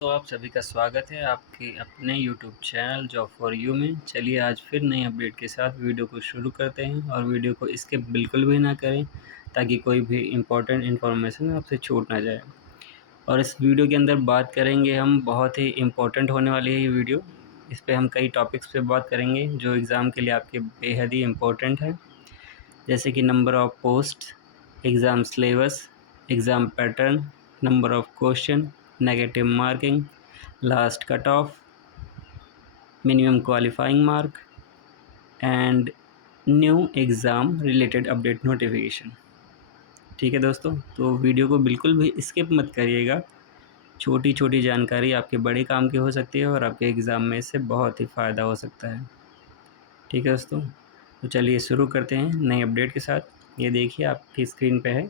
तो आप सभी का स्वागत है आपके अपने YouTube channel job for you में। चलिए आज फिर नई अपडेट के साथ वीडियो को शुरू करते हैं और वीडियो को स्किप बिल्कुल भी ना करें ताकि कोई भी इम्पोर्टेंट इन्फॉर्मेशन आपसे छूट ना जाए। और इस वीडियो के अंदर बात करेंगे हम, बहुत ही इम्पोर्टेंट होने वाली है ये वीडियो। इस पर हम कई टॉपिक्स पे बात करेंगे जो एग्ज़ाम के लिए आपके बेहद ही इम्पोर्टेंट है, जैसे कि number of post, exam syllabus, exam pattern, number of question, negative marking, last cut of, minimum qualifying mark and new exam related update notification. ठीक है दोस्तों, तो वीडियो को बिल्कुल भी स्किप मत करिएगा। छोटी छोटी जानकारी आपके बड़े काम की हो सकती है और आपके एग्ज़ाम में इससे बहुत ही फ़ायदा हो सकता है। ठीक है दोस्तों, तो चलिए शुरू करते हैं नई अपडेट के साथ। ये देखिए आपकी स्क्रीन पे है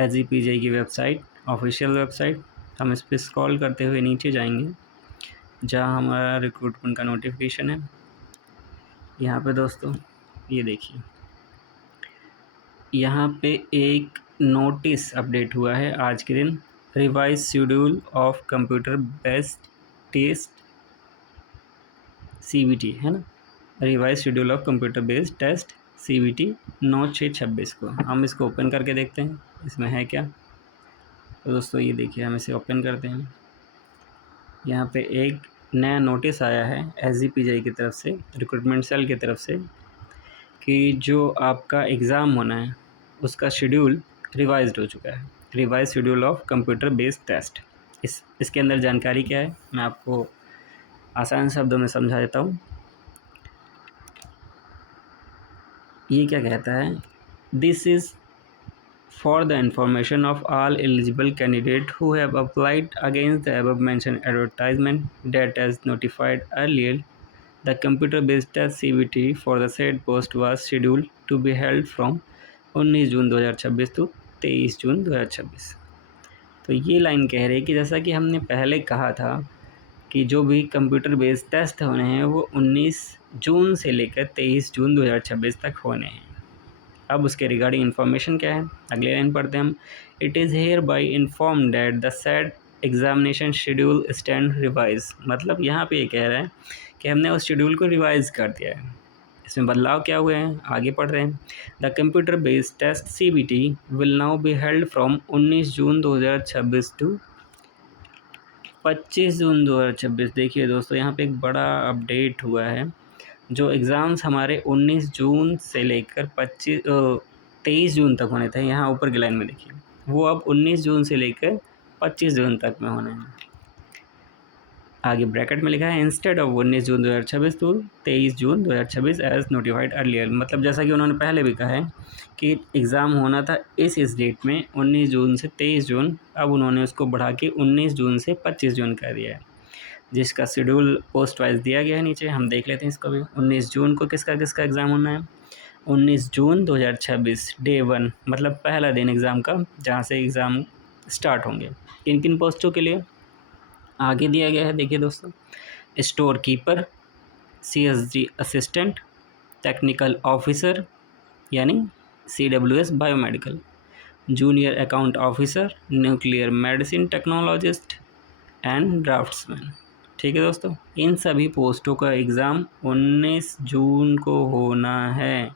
SGPJ की वेबसाइट, ऑफिशियल वेबसाइट। हम इस पर स्क्रॉल करते हुए नीचे जाएंगे जहाँ हमारा रिक्रूटमेंट का नोटिफिकेशन है। यहाँ पे दोस्तों ये देखिए, यहाँ पे एक नोटिस अपडेट हुआ है आज के दिन। Revise schedule of computer based test CBT है ना, revise schedule of computer based test CBT 9/6/26 को। हम इसको ओपन करके देखते हैं इसमें है क्या। तो दोस्तों ये देखिए, हम इसे ओपन करते हैं। यहाँ पे एक नया नोटिस आया है SGPJ की तरफ से, रिक्रूटमेंट सेल की तरफ से, कि जो आपका एग्ज़ाम होना है उसका शेड्यूल रिवाइज्ड हो चुका है। Revise schedule of computer based test. इसके अंदर जानकारी क्या है मैं आपको आसान शब्दों में समझा देता हूँ। ये क्या कहता है, this is for the information of all eligible candidates who have applied against the above mentioned advertisement that as notified earlier, the computer-based test CBT for the said post was scheduled to be held from 19 June 2026 to 23 June 2026। तो ये line कह रही है कि जैसा कि हमने पहले कहा था कि जो भी कंप्यूटर बेस्ड टेस्ट होने हैं वो 19 जून से लेकर 23 जून 2026 तक होने हैं। अब उसके रिगार्डिंग इन्फॉर्मेशन क्या है, अगले लाइन पढ़ते हैं हम। It is here by inform that the said examination schedule stand revise. मतलब यहाँ पे ये कह रहा है कि हमने उस शेड्यूल को रिवाइज कर दिया है। इसमें बदलाव क्या हुए हैं आगे पढ़ रहे हैं। The computer based test CBT will now be held from 19 June 2026 to 25 June 2026। देखिए दोस्तों, यहाँ पे एक बड़ा अपडेट हुआ है। जो एग्ज़ाम्स हमारे 19 जून से लेकर 23 जून तक होने थे, यहाँ ऊपर की लाइन में देखिए, वो अब 19 जून से लेकर 25 जून तक में होने हैं। आगे ब्रैकेट में लिखा है instead of 19 June 2026 to 23 June 2026 as notified earlier. मतलब जैसा कि उन्होंने पहले भी कहा है कि एग्ज़ाम होना था इस डेट में 19 जून से 23 जून, अब उन्होंने उसको बढ़ा के 19 जून से 25 जून कर दिया है, जिसका शेड्यूल पोस्ट वाइज दिया गया है नीचे। हम देख लेते हैं इसको भी। 19 जून को किसका किसका एग्ज़ाम होना है। 19 जून 2026 डे 1, मतलब पहला दिन एग्ज़ाम का, जहाँ से एग्ज़ाम स्टार्ट होंगे। किन किन पोस्टों के लिए आगे दिया गया है देखिए दोस्तों। Store keeper, CSG assistant, technical officer यानी CWS biomedical, junior account officer, nuclear medicine technologist and draughtsman. ठीक है दोस्तों, इन सभी पोस्टों का एग्ज़ाम 19 जून को होना है।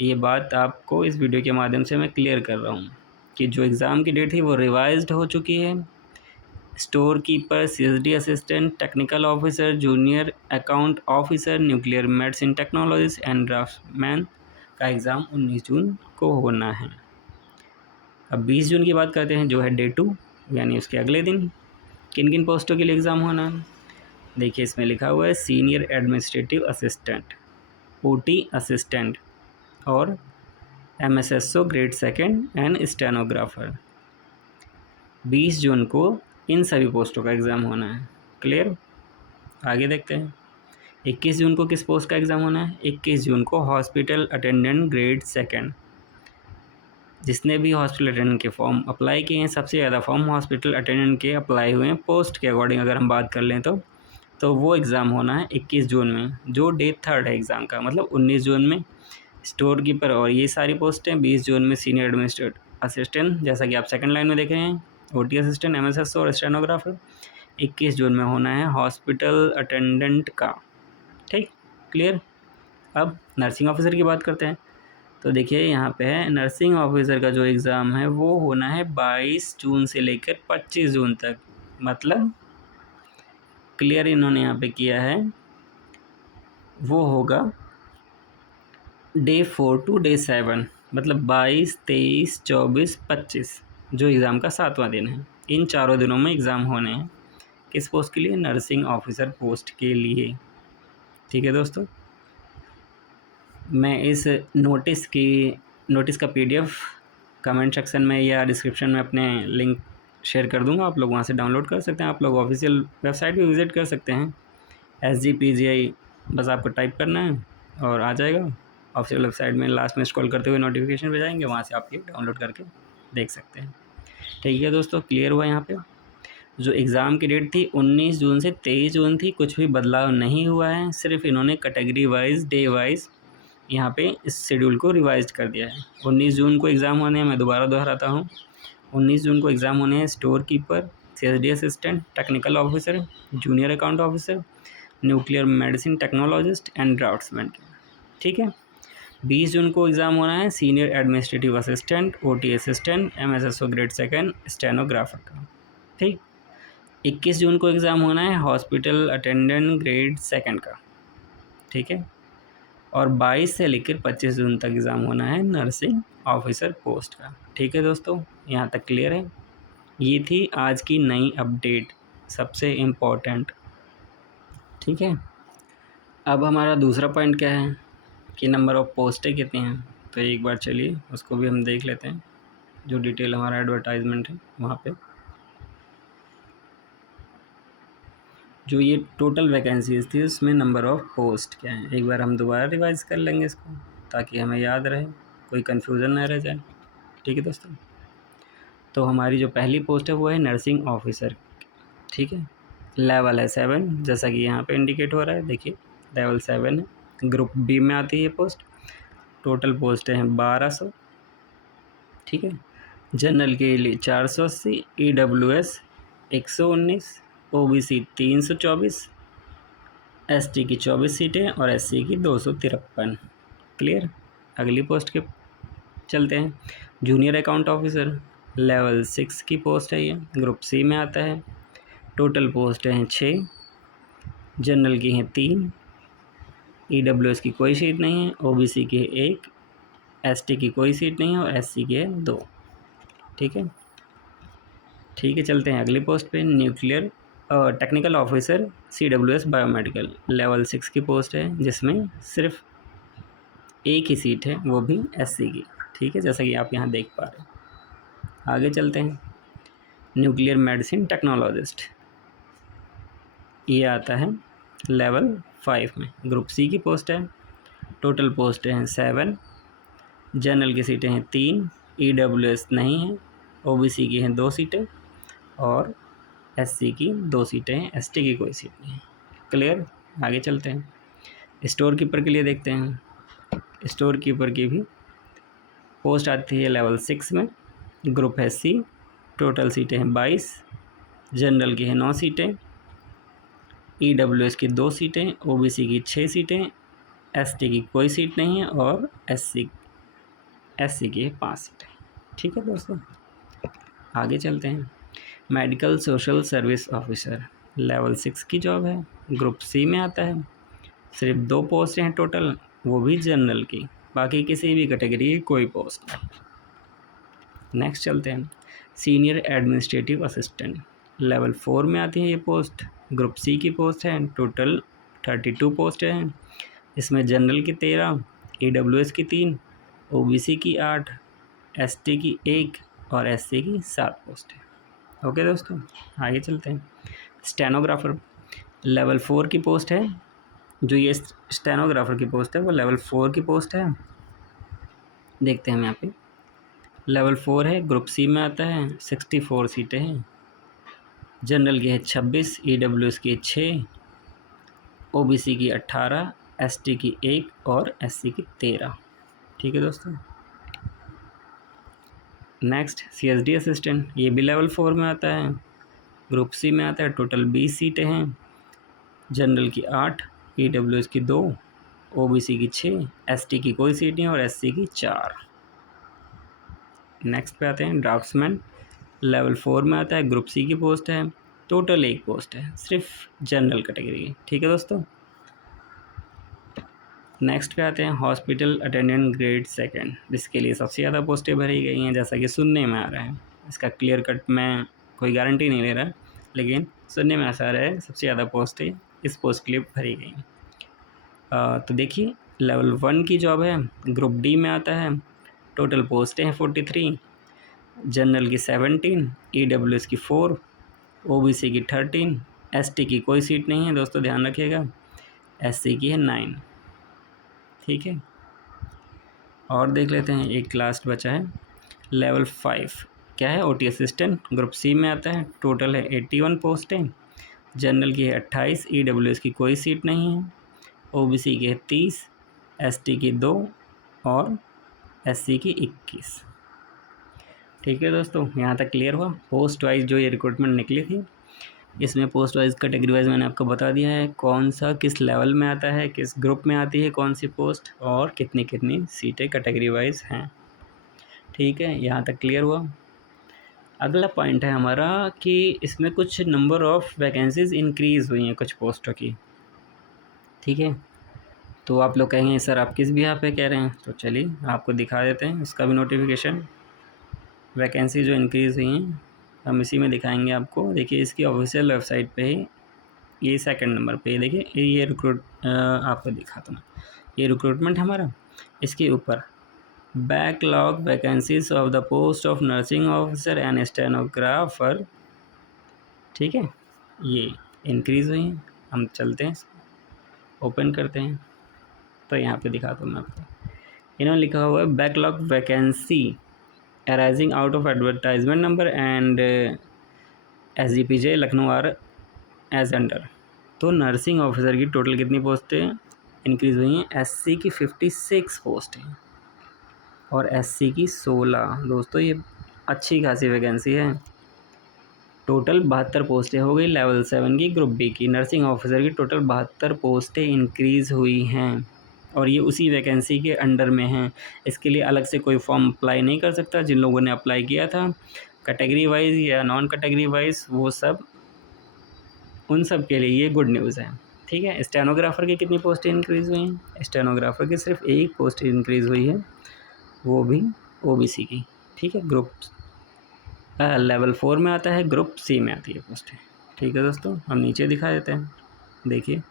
ये बात आपको इस वीडियो के माध्यम से मैं क्लियर कर रहा हूँ कि जो एग्ज़ाम की डेट थी वो रिवाइज्ड हो चुकी है। Store keeper, CSD assistant, technical officer, junior account officer, nuclear medicine technologist and draughtsman का एग्ज़ाम 19 जून को होना है। अब 20 जून की बात करते हैं, जो है डे 2 यानी उसके अगले दिन। किन किन पोस्टों के लिए एग्ज़ाम होना है देखिए, इसमें लिखा हुआ है senior administrative assistant, OT assistant और MSSO ग्रेड 2 एंड स्टेनोग्राफर। 20 जून को इन सभी पोस्टों का एग्ज़ाम होना है। क्लियर, आगे देखते हैं। 21 जून को किस पोस्ट का एग्ज़ाम होना है। 21 जून को हॉस्पिटल अटेंडेंट ग्रेड 2। जिसने भी हॉस्पिटल अटेंडेंट के फॉर्म अप्लाई किए हैं, सबसे ज़्यादा फॉर्म हॉस्पिटल अटेंडेंट के अप्लाई हुए हैं पोस्ट के अकॉर्डिंग अगर हम बात कर लें तो वो एग्ज़ाम होना है 21 जून में, जो डे 3 है एग्ज़ाम का। मतलब 19 जून में स्टोर कीपर और ये सारी पोस्टें, 20 जून में सीनियर एडमिनिस्ट्रेटिव असिस्टेंट, जैसा कि आप सेकंड लाइन में देख रहे हैं, OT असिस्टेंट, MSSO और स्टेनोग्राफर 21 जून में होना है हॉस्पिटल अटेंडेंट का। ठीक, क्लियर। अब नर्सिंग ऑफिसर की बात करते हैं। तो देखिए यहाँ पे है नर्सिंग ऑफिसर का जो एग्ज़ाम है वो होना है 22 जून से लेकर 25 जून तक। मतलब क्लियर इन्होंने यहाँ पे किया है, वो होगा डे 4 टू डे 7, मतलब 22, 23, 24, 25 जो एग्ज़ाम का 7वां दिन है। इन चारों दिनों में एग्ज़ाम होने हैं। किस पोस्ट के लिए? नर्सिंग ऑफिसर पोस्ट के लिए। ठीक है दोस्तों, मैं इस नोटिस का PDF कमेंट सेक्शन में या डिस्क्रिप्शन में अपने लिंक शेयर कर दूंगा, आप लोग वहाँ से डाउनलोड कर सकते हैं। आप लोग ऑफिशियल वेबसाइट भी विज़िट कर सकते हैं, SGPGI बस आपको टाइप करना है और आ जाएगा। ऑफिशियल वेबसाइट में लास्ट में स्क्रॉल करते हुए नोटिफिकेशन पे जाएंगे, वहाँ से आप ये डाउनलोड करके देख सकते हैं। ठीक है दोस्तों, क्लियर हुआ। यहाँ पे जो एग्ज़ाम की डेट थी 19 जून से 23 जून थी, कुछ भी बदलाव नहीं हुआ है, सिर्फ इन्होंने कैटेगरी वाइज, डे वाइज यहाँ पे इस शेड्यूल को रिवाइज कर दिया है। 19 जून को एग्ज़ाम होने हैं, मैं दोबारा दोहराता हूँ, 19 जून को एग्ज़ाम होने हैं store keeper, CSD assistant, technical officer, junior account officer, nuclear medicine technologist and draughtsman के। ठीक है। 20 जून को एग्ज़ाम होना है senior administrative assistant, OT assistant, MSSO grade 2 stenographer का। ठीक। 21 जून को एग्ज़ाम होना है हॉस्पिटल अटेंडेंट ग्रेड 2 का। ठीक है। और 22 से लेकर 25 जून तक एग्ज़ाम होना है नर्सिंग ऑफिसर पोस्ट का। ठीक है दोस्तों, यहाँ तक क्लियर है। ये थी आज की नई अपडेट, सबसे इम्पोर्टेंट। ठीक है। अब हमारा दूसरा पॉइंट क्या है कि नंबर ऑफ़ पोस्टें कितनी हैं, तो एक बार चलिए उसको भी हम देख लेते हैं, जो डिटेल हमारा एडवर्टाइजमेंट है वहाँ पे। जो ये टोटल वैकेंसीज थी उसमें नंबर ऑफ़ पोस्ट क्या है, एक बार हम दोबारा रिवाइज कर लेंगे इसको ताकि हमें याद रहे, कोई कन्फ्यूज़न ना रह जाए। ठीक है दोस्तों, तो हमारी जो पहली पोस्ट है वो है नर्सिंग ऑफिसर। ठीक है। लेवल है 7, जैसा कि यहाँ पे इंडिकेट हो रहा है, देखिए लेवल 7 है, ग्रुप B में आती है ये पोस्ट। टोटल पोस्ट हैं 1200। ठीक है। जनरल के लिए 480, EWS 119, OBC 324, ST की 24 सीटें और SC की 253। क्लियर। अगली पोस्ट के चलते हैं। जूनियर अकाउंट ऑफिसर लेवल 6 की पोस्ट है, ये ग्रुप C में आता है। टोटल पोस्ट हैं 6, जनरल की हैं 3, EWS की कोई सीट नहीं है, OBC की 1, ST की कोई सीट नहीं है और SC की है 2। ठीक है। ठीक है, चलते हैं अगली पोस्ट पे। Nuclear technical officer CWS biomedical level 6 की पोस्ट है, जिसमें सिर्फ एक ही सीट है, वो भी SC की। ठीक है, जैसा कि आप यहाँ देख पा रहे हैं। आगे चलते हैं। न्यूक्लियर मेडिसिन टेक्नोलॉजिस्ट, ये आता है लेवल 5 में, ग्रुप C की पोस्ट है। टोटल पोस्ट हैं 7, जनरल की सीटें हैं 3, EWS नहीं है, OBC की हैं 2 सीटें और SC की 2 सीटें हैं, ST की कोई सीट नहीं है। क्लियर। आगे चलते हैं। स्टोर कीपर के लिए देखते हैं। स्टोर कीपर की भी पोस्ट आती है लेवल 6 में, ग्रुप है C। टोटल सीटें हैं 22, जनरल की हैं 9 सीटें, EWS की 2 सीटें, OBC की 6 सीटें, ST की कोई सीट नहीं है और SC की 5 सीटें। ठीक है दोस्तों, आगे चलते हैं। Medical social service officer level 6 की जॉब है, ग्रुप C में आता है। सिर्फ 2 पोस्ट हैं टोटल, वो भी जनरल की, बाकी किसी भी कैटेगरी की कोई पोस्ट नहीं। नेक्स्ट चलते हैं। सीनियर एडमिनिस्ट्रेटिव असिस्टेंट लेवल 4 में आती है ये पोस्ट, ग्रुप C की पोस्ट है। टोटल 32 पोस्ट हैं, इसमें जनरल की 13, EWS की 3, OBC की 8, ST की 1 और SC की 7 पोस्ट है। ओके दोस्तों, आगे चलते हैं। स्टेनोग्राफर लेवल 4 की पोस्ट है, जो ये स्टेनोग्राफर की पोस्ट है वो लेवल 4 की पोस्ट है। देखते हैं हम यहाँ पे, लेवल 4 है, ग्रुप C में आता है, 64 सीटें हैं, जनरल की है 26, EWS की 6, OBC की 18, ST की 1 और SC की 13। ठीक है दोस्तों, नेक्स्ट CSD असिस्टेंट, ये भी लेवल 4 में आता है, ग्रुप सी में आता है। टोटल 20 सीटें हैं, जनरल की 8, EWS की 2, OBC की 6, ST की कोई सीट नहीं और SC की 4। नेक्स्ट पे आते हैं ड्राफ्ट्समैन, लेवल 4 में आता है, ग्रुप सी की पोस्ट है, टोटल 1 पोस्ट है, सिर्फ जनरल कैटेगरी की। ठीक है दोस्तों। नेक्स्ट पे आते हैं हॉस्पिटल अटेंडेंट ग्रेड 2, जिसके लिए सबसे ज़्यादा पोस्टें भरी गई हैं, जैसा कि सुनने में आ रहा है। इसका क्लियर कट मैं कोई गारंटी नहीं ले रहा, लेकिन सुनने में ऐसा आ रहा है सबसे ज़्यादा पोस्टें इस पोस्ट के लिए भरी गई हैं। तो देखिए, लेवल 1 की जॉब है, ग्रुप डी में आता है, टोटल पोस्टें हैं 43, जनरल की 17, EWS की 4, OBC की 13, ST की कोई सीट नहीं है दोस्तों, ध्यान रखिएगा, SC की है 9। ठीक है, और देख लेते हैं, एक लास्ट बचा है लेवल 5, क्या है, OT असिस्टेंट, ग्रुप सी में आता है, टोटल है 81 पोस्टें, जनरल की है 28, EWS की कोई सीट नहीं है, OBC की है 30, ST की 2 और SC की 21। ठीक है दोस्तों, यहाँ तक क्लियर हुआ। पोस्ट वाइज जो ये रिक्रूटमेंट निकली थी, इसमें पोस्ट वाइज कैटेगरी वाइज मैंने आपको बता दिया है, कौन सा किस लेवल में आता है, किस ग्रुप में आती है कौन सी पोस्ट, और कितनी कितनी सीटें कैटेगरी वाइज हैं। ठीक है, यहाँ तक क्लियर हुआ। अगला पॉइंट है हमारा कि इसमें कुछ नंबर ऑफ़ वैकेंसीज़ इंक्रीज़ हुई हैं कुछ पोस्टों की। ठीक है, तो आप लोग कहेंगे सर आप किस बिहाफ पे कह रहे हैं, तो चलिए आपको दिखा देते हैं उसका भी नोटिफिकेशन। वैकेंसी जो इंक्रीज़ हुई हैं हम इसी में दिखाएंगे आपको। देखिए, इसकी ऑफिशियल वेबसाइट पे ही ये सेकंड नंबर पे देखिए, ये आपको दिखाता हूँ, ये रिक्रूटमेंट हमारा, इसके ऊपर backlog vacancies of the post of nursing officer and stenographer. ठीक है, ये इंक्रीज़ हुई हैं। हम चलते हैं, ओपन करते हैं, तो यहाँ पे दिखाता हूँ मैं आपको। इन्होंने लिखा हुआ है backlog vacancy arising out of advertisement number and SGPJ Lucknow are as under. तो नर्सिंग ऑफिसर की टोटल कितनी पोस्टें इंक्रीज़ हुई हैं, SC की 56 पोस्टें और SC की 16। दोस्तों ये अच्छी खासी वैकेंसी है। टोटल 72 पोस्टें हो गई लेवल 7 की ग्रुप बी की। नर्सिंग ऑफिसर की टोटल 72 पोस्टें इंक्रीज़ हुई हैं और ये उसी वैकेंसी के अंडर में हैं। इसके लिए अलग से कोई फॉर्म अप्लाई नहीं कर सकता। जिन लोगों ने अप्लाई किया था कैटेगरी वाइज या नॉन कैटेगरी वाइज, वो सब उन सब के लिए ये गुड न्यूज़ है। ठीक है, स्टेनोग्राफ़र की कितनी पोस्टें इंक्रीज़ हुई हैं, स्टेनोग्राफ़र की सिर्फ एक पोस्ट इंक्रीज़ हुई है, वो भी OBC की। ठीक है, ग्रुप लेवल 4 में आता है, ग्रुप सी में आती है पोस्टें। ठीक है दोस्तों, हम नीचे दिखा देते हैं। देखिए,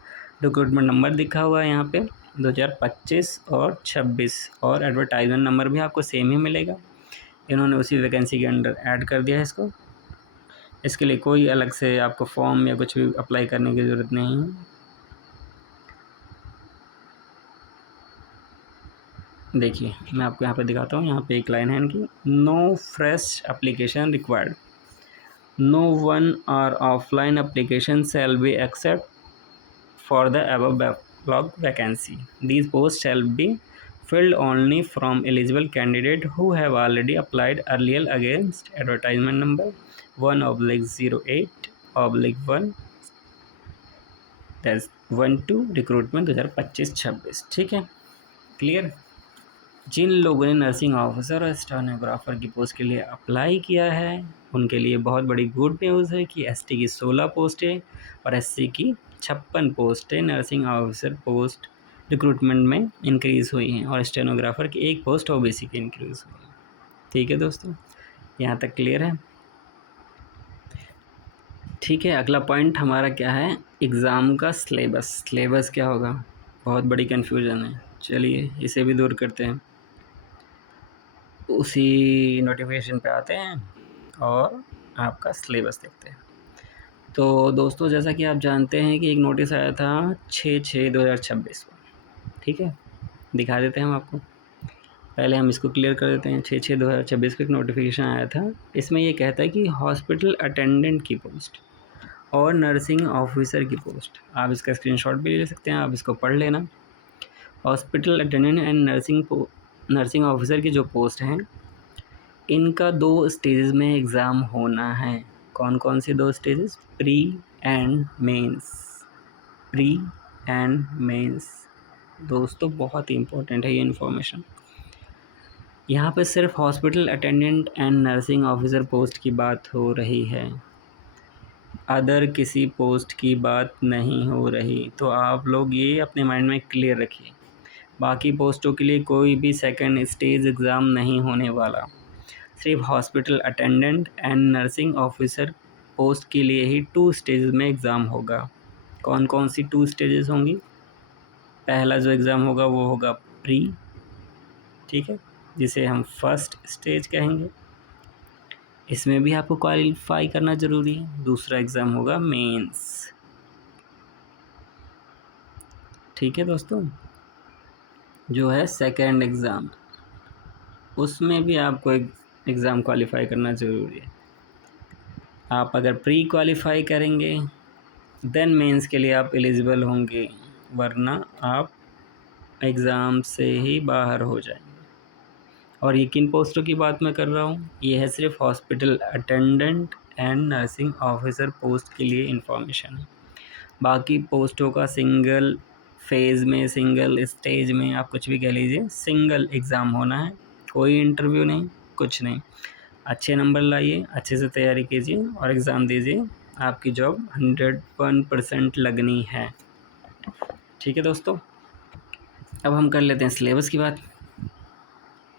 रिक्रूटमेंट नंबर दिखा हुआ है यहाँ पे 2025 और 26, और एडवर्टाइजमेंट नंबर भी आपको सेम ही मिलेगा। इन्होंने उसी वैकेंसी के अंडर ऐड कर दिया है इसको। इसके लिए कोई अलग से आपको फॉर्म या कुछ भी अप्लाई करने की ज़रूरत नहीं है। देखिए, मैं आपको यहाँ पे दिखाता हूँ, यहाँ पे एक लाइन है इनकी, no fresh application required, no one और offline application shall be accept for the above backlog vacancy. These posts shall be filled only from eligible candidate who have already applied earlier against advertisement number 1/08/1, that's 1/2 recruitment 2025-26। ठीक है, clear. जिन लोगों ने nursing officer और stenographer की post के लिए apply किया है उनके लिए बहुत बड़ी गुड न्यूज़ है कि ST की 16 पोस्टें और SC की 56 पोस्टें नर्सिंग ऑफिसर पोस्ट रिक्रूटमेंट में इंक्रीज़ हुई हैं और स्टेनोग्राफर की एक पोस्ट OBC की इंक्रीज़ हुई है। ठीक है दोस्तों, यहाँ तक क्लियर है। ठीक है, अगला पॉइंट हमारा क्या है, एग्ज़ाम का सिलेबस क्या होगा, बहुत बड़ी कन्फ्यूज़न है। चलिए इसे भी दूर करते हैं, उसी नोटिफिकेशन पे आते हैं और आपका सिलेबस देखते हैं। तो दोस्तों, जैसा कि आप जानते हैं कि एक नोटिस आया था 6/6/2026 को। ठीक है, दिखा देते हैं हम आपको। पहले हम इसको क्लियर कर देते हैं। 6/6/2026 को एक नोटिफिकेशन आया था। इसमें ये कहता है कि हॉस्पिटल अटेंडेंट की पोस्ट और नर्सिंग ऑफिसर की पोस्ट, आप इसका स्क्रीनशॉट भी ले सकते हैं, आप इसको पढ़ लेना। Hospital attendant and nursing officer की जो पोस्ट हैं इनका 2 स्टेजेस में एग्ज़ाम होना है। कौन कौन से 2 stages? Pre and mains. Pre and mains दोस्तों बहुत ही इम्पोर्टेंट है ये इन्फॉर्मेशन। यहाँ पे सिर्फ hospital attendant and nursing officer post की बात हो रही है, अदर किसी पोस्ट की बात नहीं हो रही। तो आप लोग ये अपने माइंड में क्लियर रखिए, बाकी पोस्टों के लिए कोई भी सेकंड स्टेज एग्ज़ाम नहीं होने वाला। सिर्फ hospital attendant and nursing officer post के लिए ही 2 स्टेज में एग्ज़ाम होगा। कौन कौन सी 2 स्टेजेस होंगी? पहला जो एग्ज़ाम होगा वो होगा प्री, ठीक है, जिसे हम फर्स्ट स्टेज कहेंगे। इसमें भी आपको क्वालिफाई करना ज़रूरी है। दूसरा एग्ज़ाम होगा मेंस, ठीक है दोस्तों, जो है सेकंड एग्ज़ाम। उसमें भी आपको एग्ज़ाम क्वालिफाई करना ज़रूरी है। आप अगर प्री क्वालिफाई करेंगे देन मेंस के लिए आप एलिजिबल होंगे, वरना आप एग्ज़ाम से ही बाहर हो जाएंगे। और ये किन पोस्टों की बात मैं कर रहा हूँ? ये है सिर्फ hospital attendant and nursing officer post के लिए इन्फॉर्मेशन है। बाकी पोस्टों का सिंगल फेज़ में, सिंगल स्टेज में, आप कुछ भी कह लीजिए, सिंगल एग्ज़ाम होना है, कोई इंटरव्यू नहीं, कुछ नहीं। अच्छे नंबर लाइए, अच्छे से तैयारी कीजिए और एग्ज़ाम दीजिए, आपकी जॉब 101% लगनी है। ठीक है दोस्तों, अब हम कर लेते हैं सिलेबस की बात।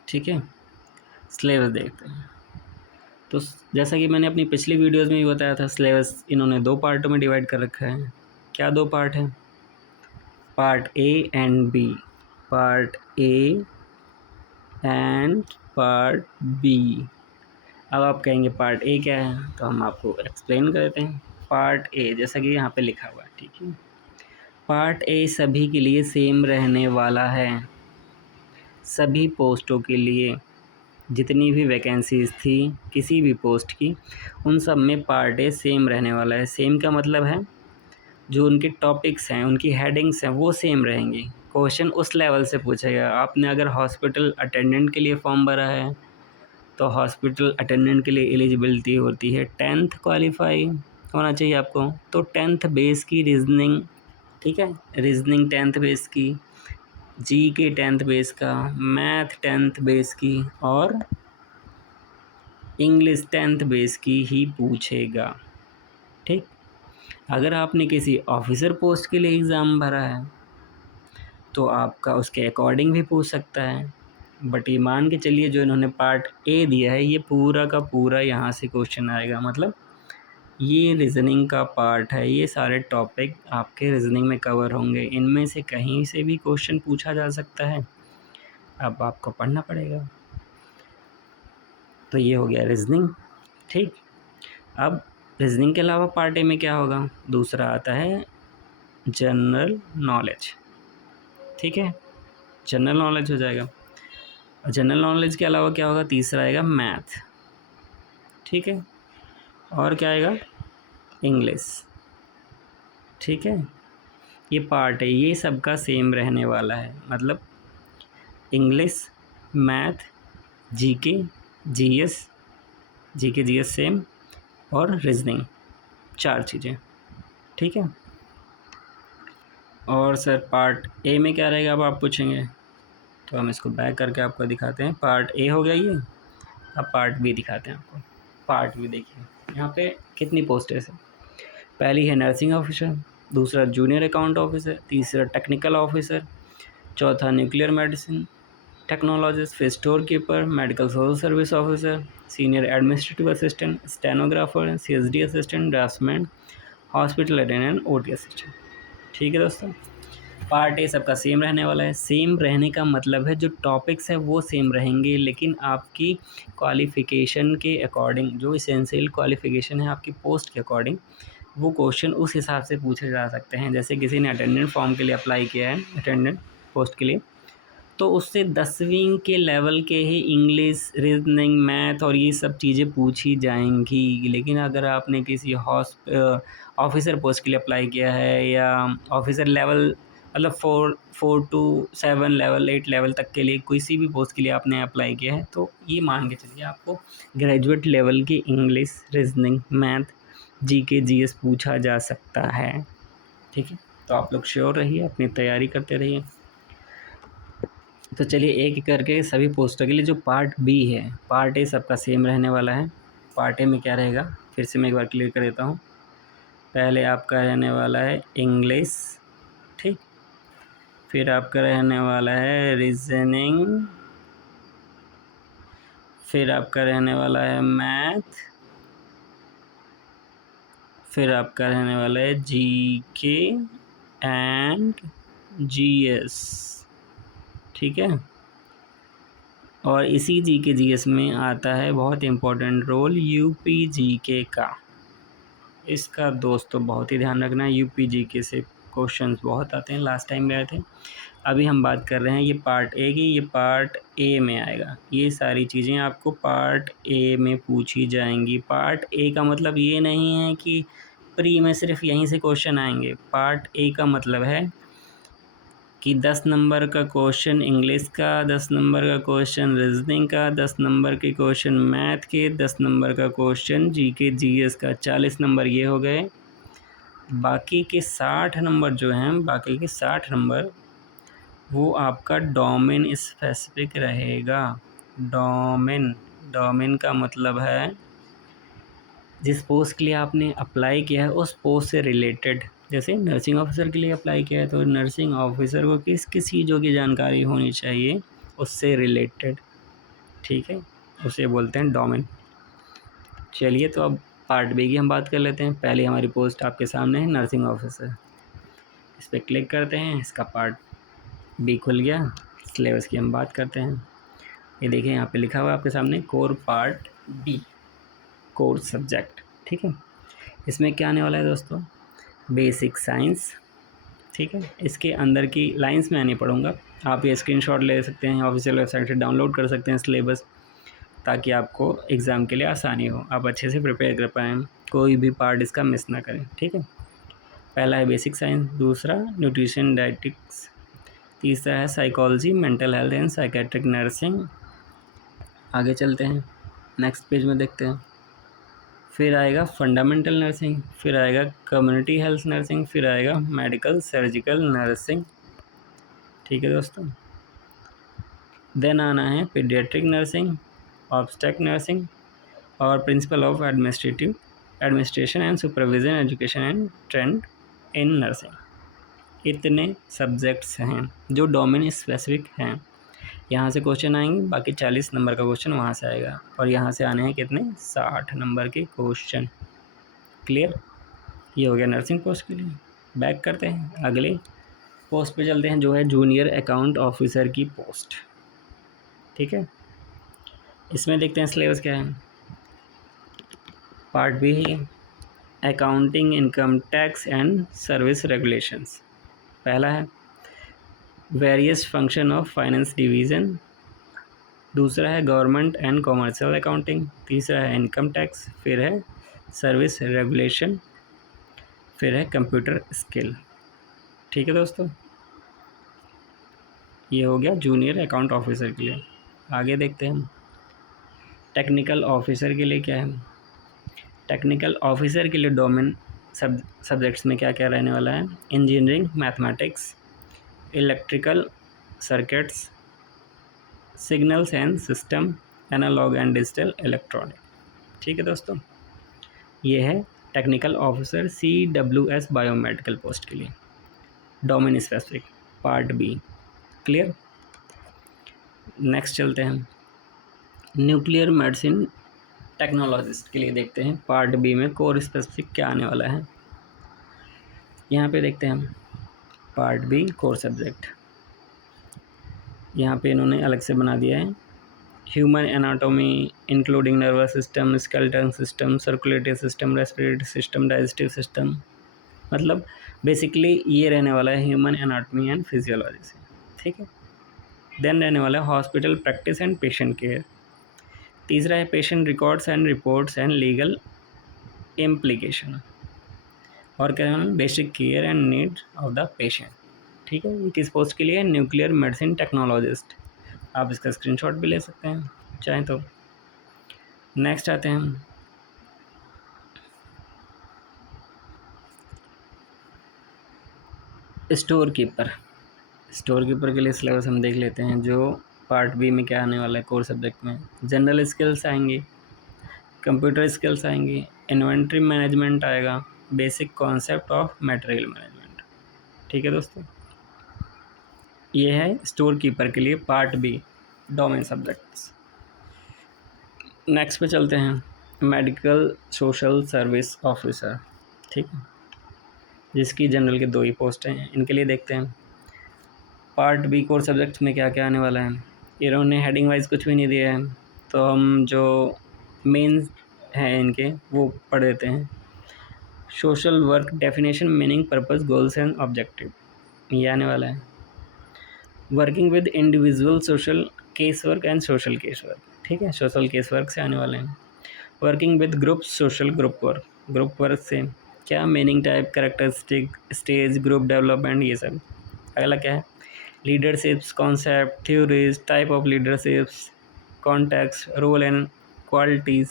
ठीक है, सिलेबस देखते हैं। तो जैसा कि मैंने अपनी पिछली वीडियोज़ में भी बताया था, सिलेबस इन्होंने 2 पार्टों में डिवाइड कर रखा है। क्या 2 पार्ट हैं? Part A and B. Part A and part B. अब आप कहेंगे पार्ट ए क्या है, तो हम आपको एक्सप्लेन कर देते हैं। पार्ट ए जैसा कि यहाँ पे लिखा हुआ है, ठीक है। पार्ट ए सभी के लिए सेम रहने वाला है। सभी पोस्टों के लिए जितनी भी वैकेंसीज़ थी किसी भी पोस्ट की, उन सब में पार्ट ए सेम रहने वाला है। सेम का मतलब है जो उनके टॉपिक्स हैं, उनकी हेडिंग्स हैं, वो सेम रहेंगी। क्वेश्चन उस लेवल से पूछेगा। आपने अगर हॉस्पिटल अटेंडेंट के लिए फॉर्म भरा है तो हॉस्पिटल अटेंडेंट के लिए एलिजिबिलिटी होती है 10th क्वालिफाई होना चाहिए आपको। तो 10th बेस की रीजनिंग, ठीक है, रीजनिंग 10th बेस की, जी के 10th बेस का, मैथ 10th बेस की और इंग्लिश 10th बेस की ही पूछेगा। ठीक, अगर आपने किसी ऑफिसर पोस्ट के लिए एग्ज़ाम भरा है तो आपका उसके अकॉर्डिंग भी पूछ सकता है। बट ये मान के चलिए जो इन्होंने पार्ट ए दिया है ये पूरा का पूरा यहाँ से क्वेश्चन आएगा। मतलब ये रीज़निंग का पार्ट है, ये सारे टॉपिक आपके रीज़निंग में कवर होंगे। इनमें से कहीं से भी क्वेश्चन पूछा जा सकता है, अब आपको पढ़ना पड़ेगा। तो ये हो गया रीज़निंग। ठीक, अब रीज़निंग के अलावा पार्ट ए में क्या होगा? दूसरा आता है जनरल नॉलेज। ठीक है, जनरल नॉलेज हो जाएगा। जनरल नॉलेज के अलावा क्या होगा? तीसरा आएगा मैथ। ठीक है, और क्या आएगा? इंग्लिश। ठीक है, ये पार्ट है, ये सबका सेम रहने वाला है। मतलब English, math, GK, GS, GK GS same, और रीजनिंग, 4 चीज़ें। ठीक है, और सर पार्ट ए में क्या रहेगा अब आप पूछेंगे, तो हम इसको बैक करके आपको दिखाते हैं। पार्ट ए हो गया ये, अब पार्ट बी दिखाते हैं आपको। पार्ट बी देखिए, यहाँ पे कितनी पोस्ट है। पहली है नर्सिंग ऑफिसर, दूसरा जूनियर अकाउंट ऑफिसर, तीसरा टेक्निकल ऑफिसर, चौथा न्यूक्लियर मेडिसिन टेक्नोलॉजिस्ट, फिर store keeper, medical social service officer, senior administrative assistant, stenographer, CSD assistant, draughtsman, hospital attendant, OT assistant. ठीक है दोस्तों, पार्ट ए सबका सेम रहने वाला है। सेम रहने का मतलब है जो टॉपिक्स है वो सेम रहेंगे, लेकिन आपकी क्वालिफ़िकेशन के अकॉर्डिंग, जो इसेंशियल क्वालिफ़िकेशन है आपकी पोस्ट के अकॉर्डिंग, वो क्वेश्चन उस हिसाब से पूछे जा सकते हैं। जैसे किसी ने अटेंडेंट फॉर्म के लिए अप्लाई किया है, अटेंडेंट पोस्ट के लिए, तो उससे 10वीं के लेवल के ही इंग्लिश, रीजनिंग, मैथ और ये सब चीज़ें पूछी जाएंगी। लेकिन अगर आपने किसी ऑफिसर पोस्ट के लिए अप्लाई किया है या ऑफिसर लेवल मतलब 4 to 7 लेवल 8 लेवल तक के लिए किसी भी पोस्ट के लिए आपने अप्लाई किया है तो ये मान के चलिए आपको ग्रेजुएट लेवल की English, reasoning, math, GK, GS पूछा जा सकता है। ठीक है, तो आप लोग श्योर रहिए, अपनी तैयारी करते रहिए। तो चलिए एक एक करके सभी पोस्टों के लिए जो पार्ट बी है, पार्ट ए सबका सेम रहने वाला है। पार्ट ए में क्या रहेगा, फिर से मैं एक बार क्लियर कर देता हूँ। पहले आपका रहने वाला है इंग्लिश, ठीक, फिर आपका रहने वाला है रीजनिंग, फिर आपका रहने वाला है मैथ, फिर आपका रहने वाला है जीके एंड जीएस। ठीक है, और इसी जीके जीएस में आता है बहुत इम्पोर्टेंट रोल यूपी जीके का। इसका दोस्तों बहुत ही ध्यान रखना है, यूपी जीके से क्वेश्चंस बहुत आते हैं, लास्ट टाइम गए थे। अभी हम बात कर रहे हैं ये पार्ट ए की, ये पार्ट ए में आएगा। ये सारी चीज़ें आपको पार्ट ए में पूछी जाएंगी। पार्ट ए का मतलब ये नहीं है कि प्री में सिर्फ यहीं से क्वेश्चन आएंगे। पार्ट ए का मतलब है कि 10 नंबर का क्वेश्चन इंग्लिश का, 10 नंबर का क्वेश्चन रीजनिंग का, 10 नंबर के क्वेश्चन मैथ के, 10 नंबर का क्वेश्चन जीके जीएस का, 40 नंबर ये हो गए। बाकी के 60 नंबर जो हैं, बाकी के 60 नंबर वो आपका डोमेन स्पेसिफिक रहेगा। डोमेन का मतलब है जिस पोस्ट के लिए आपने अप्लाई किया है उस पोस्ट से रिलेटेड। जैसे नर्सिंग ऑफिसर के लिए अप्लाई किया है तो नर्सिंग ऑफिसर को किस किस चीज़ों की जानकारी होनी चाहिए उससे रिलेटेड। ठीक है, उसे बोलते हैं डोमेन। चलिए तो अब पार्ट बी की हम बात कर लेते हैं। पहले हमारी पोस्ट आपके सामने है नर्सिंग ऑफिसर, इस पर क्लिक करते हैं, इसका पार्ट बी खुल गया। सिलेबस की हम बात करते हैं। ये देखिए यहाँ पे लिखा हुआ है आपके सामने core part B, core subject. ठीक है, इसमें क्या आने वाला है दोस्तों, बेसिक साइंस। ठीक है, इसके अंदर की लाइंस में नहीं पढ़ूंगा, आप ये स्क्रीनशॉट ले सकते हैं, ऑफिशियल वेबसाइट से डाउनलोड कर सकते हैं सिलेबस, ताकि आपको एग्ज़ाम के लिए आसानी हो, आप अच्छे से प्रिपेयर कर पाएँ, कोई भी पार्ट इसका मिस ना करें। ठीक है, पहला है बेसिक साइंस, दूसरा न्यूट्रिशन डाइटिक्स, तीसरा है psychology, mental health and psychiatric nursing. आगे चलते हैं, नेक्स्ट पेज में देखते हैं। फिर आएगा फंडामेंटल नर्सिंग, फिर आएगा कम्युनिटी हेल्थ नर्सिंग, फिर आएगा मेडिकल सर्जिकल नर्सिंग। ठीक है दोस्तों, देन आना है पीडियाट्रिक नर्सिंग, ऑब्स्टेक नर्सिंग और principle of administration and supervision education and trend in nursing. इतने सब्जेक्ट्स हैं जो डोमेन स्पेसिफिक हैं। यहाँ से क्वेश्चन आएंगे, बाकी 40 नंबर का क्वेश्चन वहाँ से आएगा, और यहाँ से आने हैं कितने, 60 नंबर के क्वेश्चन। क्लियर, ये हो गया नर्सिंग पोस्ट के लिए। बैक करते हैं, अगले पोस्ट पे चलते हैं जो है जूनियर अकाउंट ऑफिसर की पोस्ट। ठीक है, इसमें देखते हैं सिलेबस क्या है। पार्ट बी है accounting, income tax and service regulations. पहला है various function of finance division, दूसरा है गवर्नमेंट एंड कॉमर्शियल अकाउंटिंग, तीसरा है इनकम टैक्स, फिर है सर्विस रेगुलेशन, फिर है कंप्यूटर स्किल। ठीक है दोस्तों, ये हो गया जूनियर अकाउंट ऑफिसर के लिए। आगे देखते हैं हम टेक्निकल ऑफिसर के लिए क्या है। टेक्निकल ऑफिसर के लिए डोमेन सब्जेक्ट्स में क्या क्या रहने वाला है, engineering, mathematics, electrical circuits, signals and system, analogue and digital electronic. ठीक है दोस्तों, ये है technical officer CWS biomedical post के लिए, domain specific, part B. Clear, next चलते हैं न्यूक्लियर मेडिसिन टेक्नोलॉजिस्ट के लिए देखते हैं पार्ट बी में कोर स्पेसिफिक क्या आने वाला है। यहाँ पे देखते हैं हम पार्ट बी कोर सब्जेक्ट, यहाँ पे इन्होंने अलग से बना दिया है human anatomy including nervous system, skeleton system, circulatory system, respiratory system, digestive system. मतलब बेसिकली ये रहने वाला है ह्यूमन एनाटॉमी एंड फिजियोलॉजी से। ठीक है, देन रहने वाला है hospital practice and patient care, तीसरा है patient records and reports and legal implication, और क्या है basic care and need of the patient. ठीक है। ये किस पोस्ट के लिए है? Nuclear medicine technologist. आप इसका स्क्रीनशॉट भी ले सकते हैं चाहें तो। नेक्स्ट आते हैं हम स्टोर कीपर। स्टोर कीपर के लिए सिलेबस हम देख लेते हैं, जो पार्ट बी में क्या आने वाला है कोर सब्जेक्ट में। जनरल स्किल्स आएंगी, कंप्यूटर स्किल्स आएंगी, इन्वेंट्री मैनेजमेंट आएगा, basic concept of material management. ठीक है दोस्तों, ये है स्टोर कीपर के लिए part B domain subjects. Next पे चलते हैं, मेडिकल सोशल सर्विस ऑफिसर। ठीक है, जिसकी जनरल के 2 ही पोस्ट हैं। इनके लिए देखते हैं पार्ट बी कोर सब्जेक्ट्स में क्या क्या आने वाला है। इन्होंने हेडिंग वाइज कुछ भी नहीं दिया है, तो हम जो मेन हैं इनके वो पढ़ देते हैं। Social work definition, meaning, purpose, goals and objective, ये आने वाला है। Working with individual social case work and social case work. ठीक है, सोशल केस वर्क से आने वाले हैं। Working with group, social group work से क्या, meaning, type, characteristic, stage, group development, ये सब। अगला क्या है, leaderships concept, theories, type of leaderships, context, role and qualities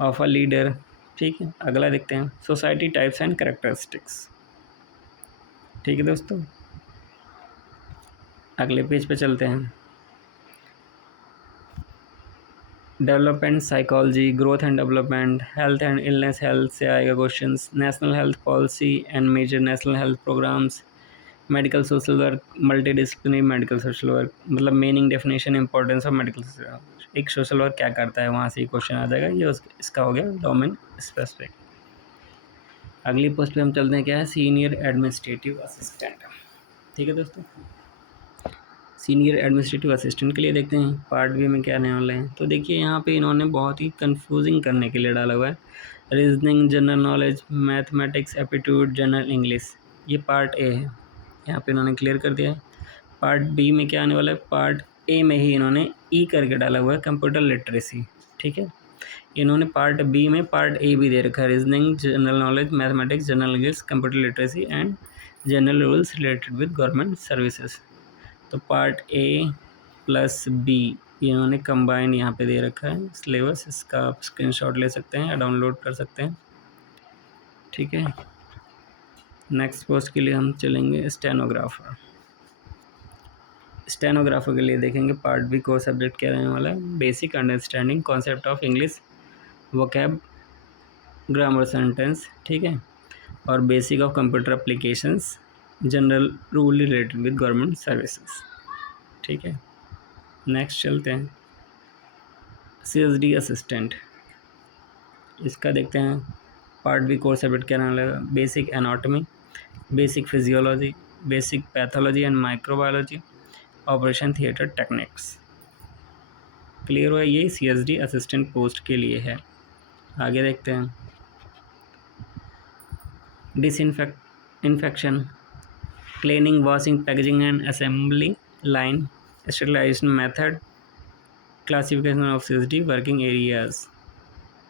of a leader. ठीक है, अगला देखते हैं सोसाइटी टाइप्स एंड कैरेक्टरिस्टिक्स। ठीक है दोस्तों, अगले पेज पे चलते हैं। Development psychology, growth and development, health and illness, health से आएगा questions, national health policy and major national health programs, medical social work, multi disciplinary medical social work, मतलब meaning, definition, importance of medical social work. एक social work क्या करता है, वहाँ से ही question आ जाएगा। ये इसका हो गया डोमेन स्पेसिफिक। अगली पोस्ट पे हम चलते हैं, क्या है, सीनियर एडमिनिस्ट्रेटिव असिस्टेंट। ठीक है दोस्तों, सीनियर एडमिनिस्ट्रेटिव असिस्टेंट के लिए देखते हैं पार्ट बी में क्या आने वाले हैं। तो देखिए यहाँ पे इन्होंने बहुत ही कंफ्यूजिंग करने के लिए डाला हुआ है। Reasoning, general knowledge, mathematics, aptitude, general English, ये पार्ट ए है। यहाँ पे इन्होंने क्लियर कर दिया है। पार्ट बी में क्या आने वाला है, पार्ट ए में ही इन्होंने ई करके डाला हुआ है, कंप्यूटर लिटरेसी। ठीक है, इन्होंने पार्ट बी में पार्ट ए भी दे रखा है, reasoning, general knowledge, mathematics, general English, computer literacy and general rules related with government services. तो पार्ट ए प्लस बी इन्होंने कंबाइन यहाँ पे दे रखा है सिलेबस। इसका आप स्क्रीनशॉट ले सकते हैं या डाउनलोड कर सकते हैं। ठीक है, नेक्स्ट पोस्ट के लिए हम चलेंगे स्टेनोग्राफर। स्टेनोग्राफर के लिए देखेंगे पार्ट बी कोर्स सब्जेक्ट क्या रहने वाला है, basic understanding concept of English, vocab, grammar, sentence. ठीक है, और basic of computer applications, general rule related with government services. ठीक है, नेक्स्ट चलते हैं CSD असिस्टेंट। इसका देखते हैं पार्ट बी कोर्स सब्जेक्ट क्या रहने वाला है, basic anatomy, basic physiology, basic pathology and microbiology, operation theatre techniques. Clear हुआ, ये CSD असिस्टेंट पोस्ट के लिए है। आगे देखते हैं infection, cleaning, washing, packaging and assembly line, sterilisation method, classification of CSD, working areas,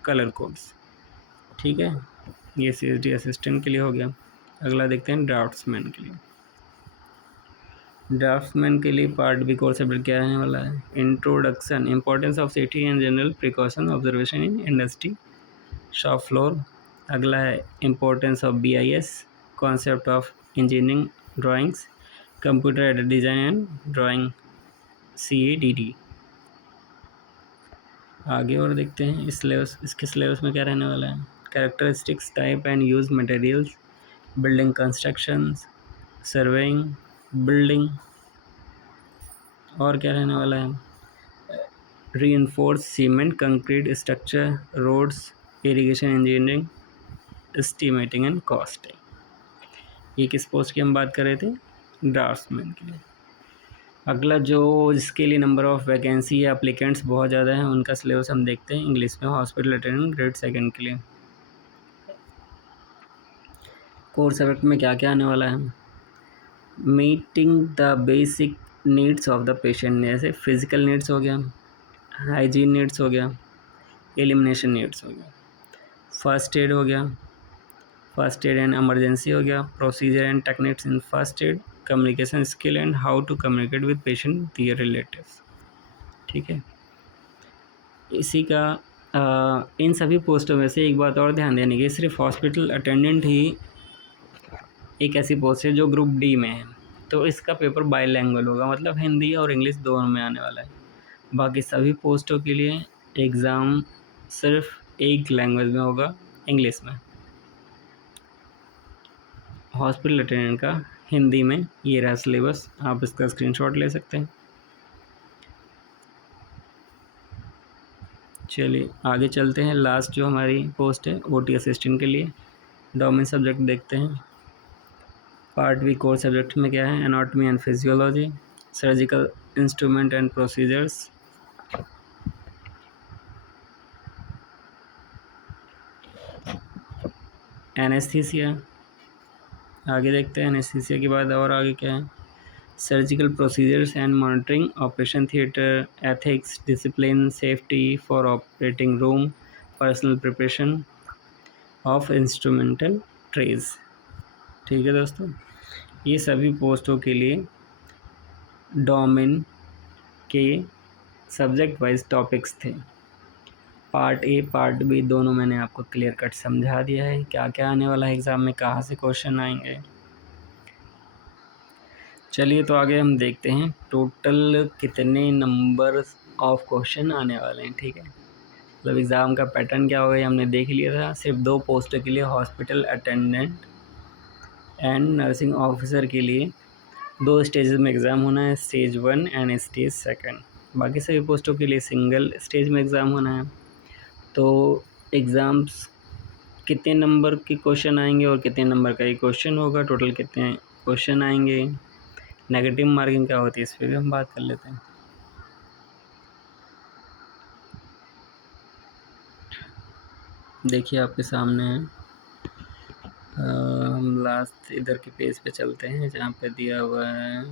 colour codes. ठीक है, ये CSD असिस्टेंट के लिए हो गया। अगला देखते हैं ड्राफ्ट्समैन के लिए। ड्राफ्ट्समैन के लिए पार्ट बी कोर्स सब्जेक्ट क्या रहने वाला है, introduction, importance of safety and general precaution, observation in industry, shop floor. अगला है importance of BIS, concept of engineering drawings, computer aided design and drawing, CADD। आगे और देखते हैं इस सिलेबस, इसके सिलेबस में क्या रहने वाला है, characteristics, type and use materials, building constructions, surveying, building, और क्या रहने वाला है, reinforce cement concrete structure, roads, irrigation engineering, estimating and costing. ये किस पोस्ट की हम बात कर रहे थे, ड्राफ्ट्समैन के लिए। अगला जो जिसके लिए नंबर ऑफ़ वैकेंसी या अप्लीकेंट्स बहुत ज़्यादा हैं उनका सिलेबस हम देखते हैं इंग्लिश में, हॉस्पिटल अटेंडेंट ग्रेड 2 के लिए। कोर्स सब्जेक्ट में क्या क्या आने वाला है, meeting the basic needs of the patient, जैसे फिजिकल नीड्स हो गया, हाइजीन नीड्स हो गया, एलिमिनेशन नीड्स हो गया, फर्स्ट एड हो गया, फर्स्ट एड एंड इमरजेंसी हो गया, procedure and techniques in first aid, communication skill and how to communicate with patient their relatives. ठीक है, इसी का इन सभी पोस्टों में से एक बात और ध्यान देने की, सिर्फ हॉस्पिटल अटेंडेंट ही एक ऐसी पोस्ट है जो ग्रुप डी में है, तो इसका पेपर बाईलैंग्वेज होगा, मतलब हिंदी और इंग्लिश दोनों में आने वाला है। बाकी सभी पोस्टों के लिए एग्ज़ाम सिर्फ एक लैंग्वेज में होगा, इंग्लिश में। हॉस्पिटल अटेंडेंट का हिंदी में, ये रहा सिलेबस, आप इसका स्क्रीनशॉट ले सकते हैं। चलिए आगे चलते हैं, लास्ट जो हमारी पोस्ट है ओटी असिस्टेंट के लिए, डोमेन सब्जेक्ट देखते हैं। पार्ट बी कोर सब्जेक्ट में क्या है, anatomy and physiology, surgical instrument and procedures, anaesthesia. आगे देखते हैं एनेस्थीसिया के बाद और आगे क्या है, surgical procedures and monitoring, operation theatre, ethics, discipline, safety for operating room, personal preparation of instrumental trays. ठीक है दोस्तों, ये सभी पोस्टों के लिए डोमेन के सब्जेक्ट वाइज टॉपिक्स थे। पार्ट ए पार्ट बी दोनों मैंने आपको क्लियर कट समझा दिया है, क्या क्या आने वाला है एग्ज़ाम में, कहाँ से क्वेश्चन आएंगे। चलिए तो आगे हम देखते हैं टोटल कितने नंबर ऑफ क्वेश्चन आने वाले हैं। ठीक है, मतलब एग्ज़ाम का पैटर्न क्या होगा ये हमने देख लिया था। सिर्फ 2 पोस्टों के लिए, hospital attendant and nursing officer के लिए 2 स्टेजेस में एग्ज़ाम होना है, स्टेज 1 एंड स्टेज 2। बाकी सभी पोस्टों के लिए सिंगल स्टेज में एग्ज़ाम होना है। तो एग्ज़ाम्स कितने नंबर के क्वेश्चन आएंगे और कितने नंबर का ये क्वेश्चन होगा, टोटल कितने क्वेश्चन आएंगे, नेगेटिव मार्किंग क्या होती है, इस पर भी हम बात कर लेते हैं। देखिए आपके सामने है, हम लास्ट इधर के पेज पे चलते हैं जहाँ पे दिया हुआ है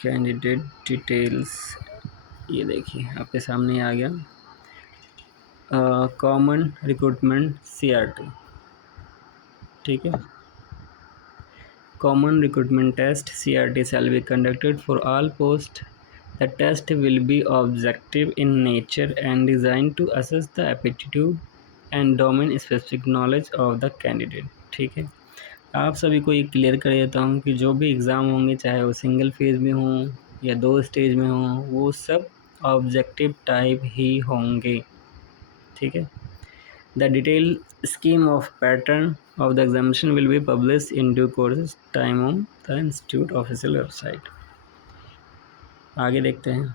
कैंडिडेट डिटेल्स। ये देखिए आपके सामने आ गया, कॉमन रिक्रूटमेंट CRT। ठीक है, common recruitment test CRT shall be conducted for all posts. The test will be objective in nature and designed to assess the aptitude and domain specific knowledge of the candidate। ठीक है, आप सभी को ये clear कर देता हूँ कि जो भी एग्ज़ाम होंगे, चाहे वो सिंगल फेज़ में हों या 2 स्टेज में हों, वो सब ऑब्जेक्टिव टाइप ही होंगे। ठीक है, the detail scheme of pattern of the examination will be published in due course time on the institute official website। आगे देखते हैं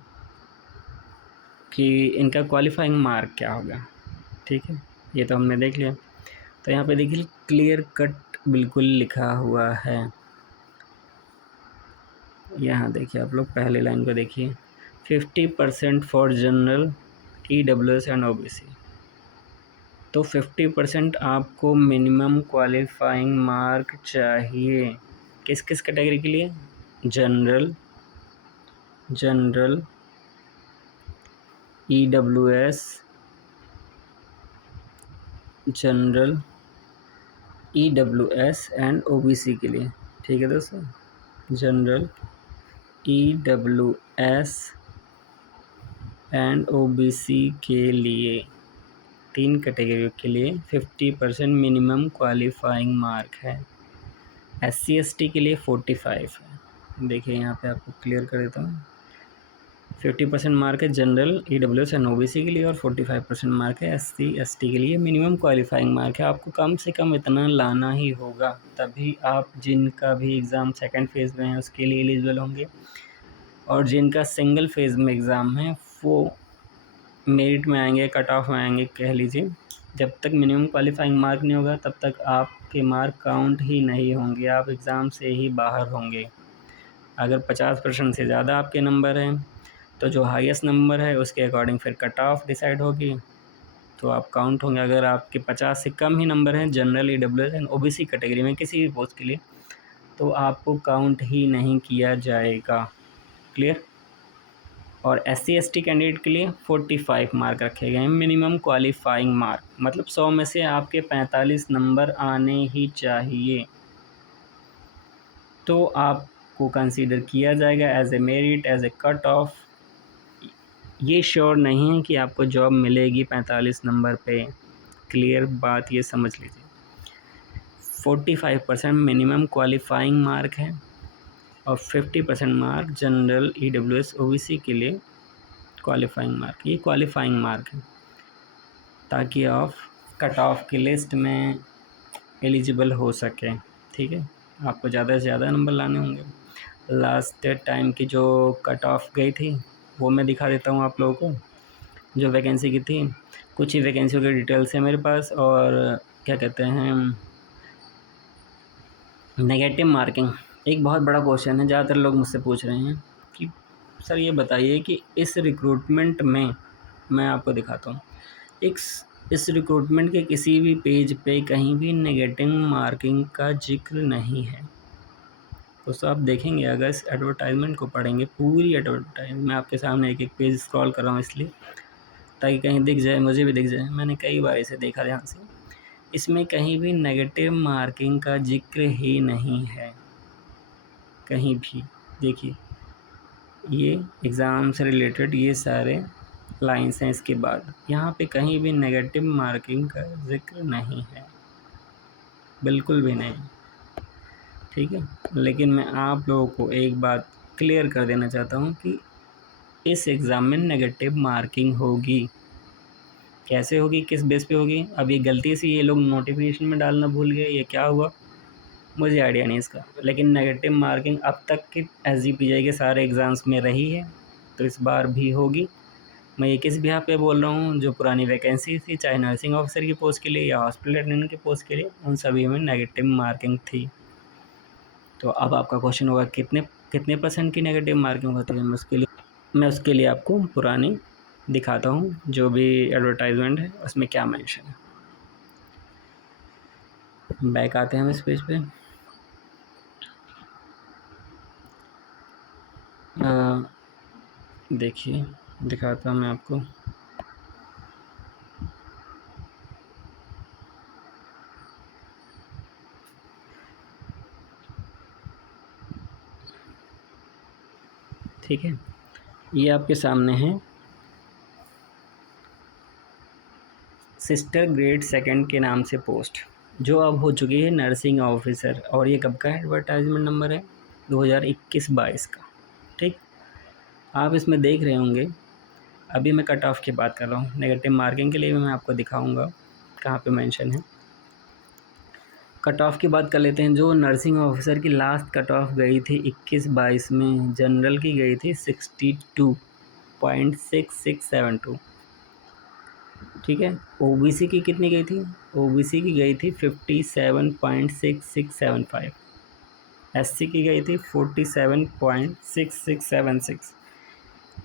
कि इनका क्वालिफाइंग मार्क क्या होगा। ठीक है, ये तो हमने देख लिया। तो यहाँ पे देखिए क्लियर कट बिल्कुल लिखा हुआ है, यहाँ देखिए आप लोग पहले लाइन को देखिए, 50% for general, EWS and OBC। तो 50% आपको मिनिमम क्वालिफाइंग मार्क चाहिए, किस किस कैटेगरी के लिए, general, EWS, general, EWS and OBC के लिए। ठीक है दोस्तों, जनरल, EWS एंड OBC के लिए, 3 कैटेगरी के लिए 50% मिनिमम क्वालिफाइंग मार्क है। SC ST के लिए 45 है। देखिए यहाँ पे आपको क्लियर कर देता हूँ, 50% मार्क है जनरल, EWS एंड OBC के लिए, और 45% मार्क है SC ST के लिए। मिनिमम क्वालिफाइंग मार्क है, आपको कम से कम इतना लाना ही होगा, तभी आप जिनका भी एग्ज़ाम सेकंड फेज़ में है उसके लिए एलिजिबल होंगे, और जिनका सिंगल फेज़ में एग्ज़ाम है वो मेरिट में आएंगे, कट ऑफ में आएंगे कह लीजिए। जब तक मिनिमम क्वालिफाइंग मार्क नहीं होगा तब तक आपके मार्क काउंट ही नहीं होंगे, आप एग्ज़ाम से ही बाहर होंगे। अगर 50% से ज़्यादा आपके नंबर हैं तो जो हाईएस्ट नंबर है उसके अकॉर्डिंग फिर कट ऑफ डिसाइड होगी, तो आप काउंट होंगे। अगर आपके 50 से कम ही नंबर हैं general, EWS and OBC category में किसी भी पोस्ट के लिए, तो आपको काउंट ही नहीं किया जाएगा। क्लियर। और SC/ST कैंडिडेट के लिए 45 मार्क रखे गए हैं मिनिमम क्वालिफाइंग मार्क, मतलब 100 में से आपके 45 नंबर आने ही चाहिए तो आपको कंसीडर किया जाएगा as a merit, as a cut off. ये श्योर नहीं है कि आपको जॉब मिलेगी 45 नंबर पे, क्लियर बात ये समझ लीजिए। 45% मिनिमम क्वालिफाइंग मार्क है और 50% मार्क जनरल EWS OBC के लिए क्वालिफाइंग मार्क, ये क्वालिफाइंग मार्क है ताकि आप कट ऑफ की लिस्ट में एलिजिबल हो सके। ठीक है, आपको ज़्यादा से ज़्यादा नंबर लाने होंगे। लास्ट टाइम की जो कट ऑफ गई थी वो मैं दिखा देता हूँ आप लोगों को, जो वैकेंसी की थी। कुछ ही वैकेंसियों की डिटेल्स है मेरे पास। और क्या कहते हैं, नेगेटिव मार्किंग एक बहुत बड़ा क्वेश्चन है। ज़्यादातर लोग मुझसे पूछ रहे हैं कि सर ये बताइए कि इस रिक्रूटमेंट में, मैं आपको दिखाता हूँ, इस रिक्रूटमेंट के किसी भी पेज पे कहीं भी नेगेटिव मार्किंग का जिक्र नहीं है। दोस्तों आप देखेंगे, अगर इस एडवर्टाइजमेंट को पढ़ेंगे, पूरी एडवर्टाइजमेंट, मैं आपके सामने एक एक पेज स्क्रॉल कर रहा हूँ इसलिए ताकि कहीं दिख जाए, मुझे भी दिख जाए। मैंने कई बार इसे देखा ध्यान से, इसमें कहीं भी नेगेटिव मार्किंग का जिक्र ही नहीं है, कहीं भी। देखिए ये एग्ज़ाम से रिलेटेड ये सारे लाइंस हैं, इसके बाद यहाँ पे कहीं भी नेगेटिव मार्किंग का जिक्र नहीं है, बिल्कुल भी नहीं। ठीक है, लेकिन मैं आप लोगों को एक बात क्लियर कर देना चाहता हूँ कि इस एग्ज़ाम में नेगेटिव मार्किंग होगी। कैसे होगी, किस बेस पे होगी, अब ये गलती से ये लोग नोटिफिकेशन में डालना भूल गए, ये क्या हुआ मुझे आइडिया नहीं इसका। लेकिन नेगेटिव मार्किंग अब तक की SGPI के सारे एग्ज़ाम्स में रही है, तो इस बार भी होगी। मैं ये किस बिहाफ पे बोल रहा हूँ, जो पुरानी वैकेंसी थी, चाहे नर्सिंग ऑफिसर की पोस्ट के लिए या हॉस्पिटल अटेंडेंट की पोस्ट के लिए, उन सभी में नेगेटिव मार्किंग थी। तो अब आपका क्वेश्चन होगा कितने कितने परसेंट की नेगेटिव मार्किंग होती है। मैं उसके लिए आपको पुरानी दिखाता हूँ, जो भी एडवर्टाइजमेंट है उसमें क्या मेंशन है। बैक आते हैं हम इस पेज पे। देखिए दिखाता हूँ मैं आपको। ठीक है, ये आपके सामने है सिस्टर ग्रेड 2 के नाम से पोस्ट, जो अब हो चुकी है नर्सिंग ऑफिसर। और ये कब का एडवर्टाइजमेंट नंबर है, 2021-22 का। ठीक, आप इसमें देख रहे होंगे। अभी मैं कट ऑफ की बात कर रहा हूँ, नेगेटिव मार्किंग के लिए भी मैं आपको दिखाऊंगा कहाँ पे मेंशन है। कट ऑफ की बात कर लेते हैं। जो नर्सिंग ऑफिसर की लास्ट कट ऑफ गई थी 21-22 में, जनरल की गई थी 62.6672। ठीक है, OBC की कितनी गई थी, OBC की गई थी 57.6675, SC की गई थी 47.6676,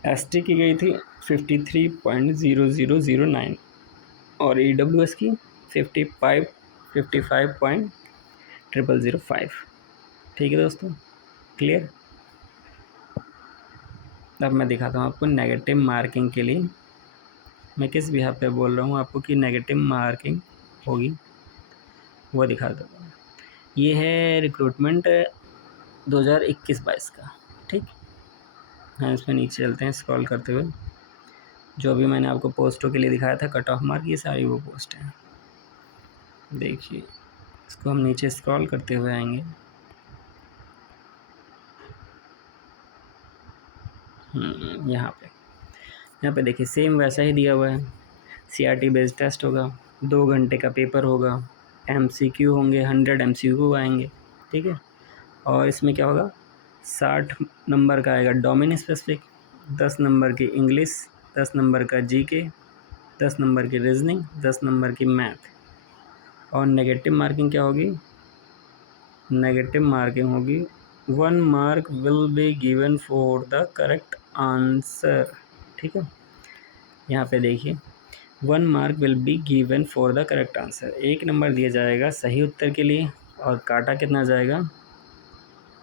ST की गई थी 53.0009 और EWS की 55.005। ठीक है दोस्तों, क्लियर। अब मैं दिखाता हूँ आपको नेगेटिव मार्किंग के लिए मैं किस बिहाफ पे बोल रहा हूँ आपको कि नेगेटिव मार्किंग होगी, वो दिखा देता हूँ। ये है रिक्रूटमेंट 2021-22 का। ठीक, हाँ इसमें नीचे चलते हैं स्क्रॉल करते हुए। जो भी मैंने आपको पोस्टों के लिए दिखाया था कट ऑफ मार्क, ये सारी वो पोस्ट हैं। देखिए इसको हम नीचे स्क्रॉल करते हुए आएंगे। यहाँ पे देखिए सेम वैसा ही दिया हुआ है। CRT बेस्ड टेस्ट होगा, 2 घंटे का पेपर होगा, MCQ होंगे, 100 MCQ आएंगे। ठीक है, और इसमें क्या होगा, 60 नंबर का आएगा डोमेन स्पेसिफिक, 10 नंबर की इंग्लिश, 10 नंबर का GK, 10 नंबर की रीजनिंग, 10 नंबर की मैथ। और नेगेटिव मार्किंग क्या होगी, नेगेटिव मार्किंग होगी 1 mark will be given for the correct answer. ठीक है, यहाँ पे देखिए 1 mark will be given for the correct answer, 1 number दिया जाएगा सही उत्तर के लिए। और काटा कितना जाएगा,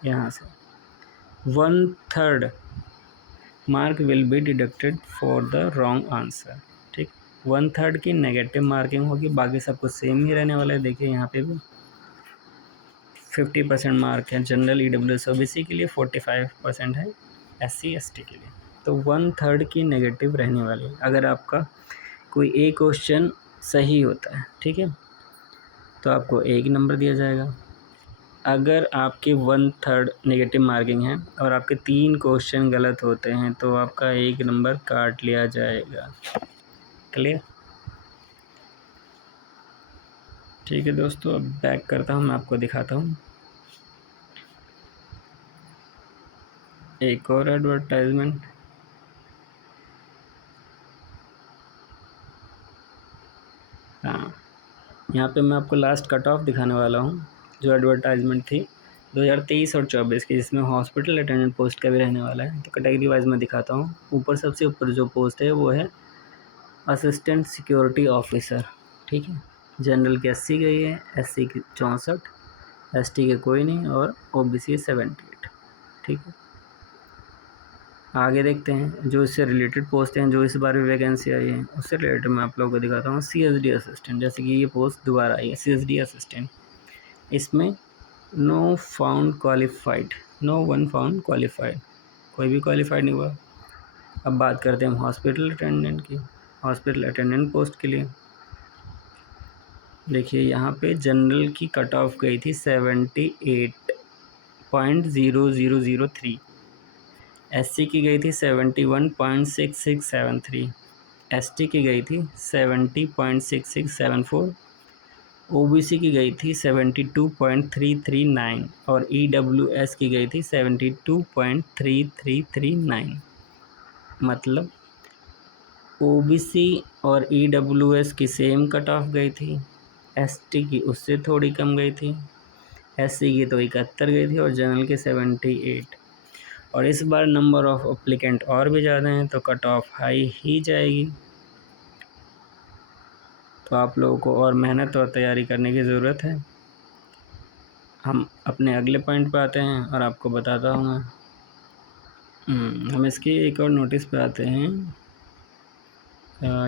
यहाँ से 1/3 mark will be deducted for the wrong answer. ठीक, 1/3 की नेगेटिव मार्किंग होगी, बाकी सब कुछ सेम ही रहने वाला है। देखिए यहाँ पे भी 50% मार्क है जनरल EWS OBC के लिए, 45% है SC ST के लिए। तो 1/3 की नेगेटिव रहने वाली है अगर आपका कोई एक क्वेश्चन सही होता है। ठीक है, तो आपको 1 नंबर दिया जाएगा। अगर आपके 1/3 नेगेटिव मार्किंग है और आपके 3 क्वेश्चन गलत होते हैं तो आपका 1 नंबर काट लिया जाएगा। क्लियर? ठीक है दोस्तों, अब बैक करता हूँ, मैं आपको दिखाता हूँ एक और एडवर्टाइजमेंट। हाँ, यहाँ पे मैं आपको लास्ट कट ऑफ दिखाने वाला हूँ जो एडवर्टाइजमेंट थी 2023 और 24 की, जिसमें हॉस्पिटल अटेंडेंट पोस्ट का भी रहने वाला है। तो कैटेगरी वाइज मैं दिखाता हूँ। ऊपर सबसे ऊपर जो पोस्ट है वो है असिस्टेंट सिक्योरिटी ऑफिसर। ठीक है, जनरल की 80 गई है, SC की 64, ST के कोई नहीं और OBC 78। ठीक है, आगे देखते हैं जो इससे रिलेटेड पोस्ट हैं, जो इस बार भी वैकेंसी आई है उससे रिलेटेड मैं आप लोगों को दिखाता हूँ। CSD असिस्टेंट, जैसे कि ये पोस्ट दोबारा आई है CSD असिस्टेंट। इसमें no found qualified, no one found qualified, कोई भी क्वालिफाइड नहीं हुआ। अब बात करते हैं हम हॉस्पिटल अटेंडेंट की। हॉस्पिटल अटेंडेंट पोस्ट के लिए देखिए यहाँ पे जनरल की कट ऑफ गई थी 78.0003, SC की गई थी 71.6673, ST की गई थी 70.6674, OBC की गई थी 72.339 और EWS की गई थी 72.3339। मतलब OBC और EWS की सेम कट ऑफ गई थी, ST की उससे थोड़ी कम गई थी, SC की तो 71 गई थी और जनरल की 78। और इस बार नंबर ऑफ अप्लीकेंट और भी ज़्यादा हैं तो कट ऑफ हाई ही जाएगी। तो आप लोगों को और मेहनत और तैयारी करने की ज़रूरत है। हम अपने अगले पॉइंट पे आते हैं और आपको बताता हूँ मैं। हम इसकी एक और नोटिस पे आते हैं।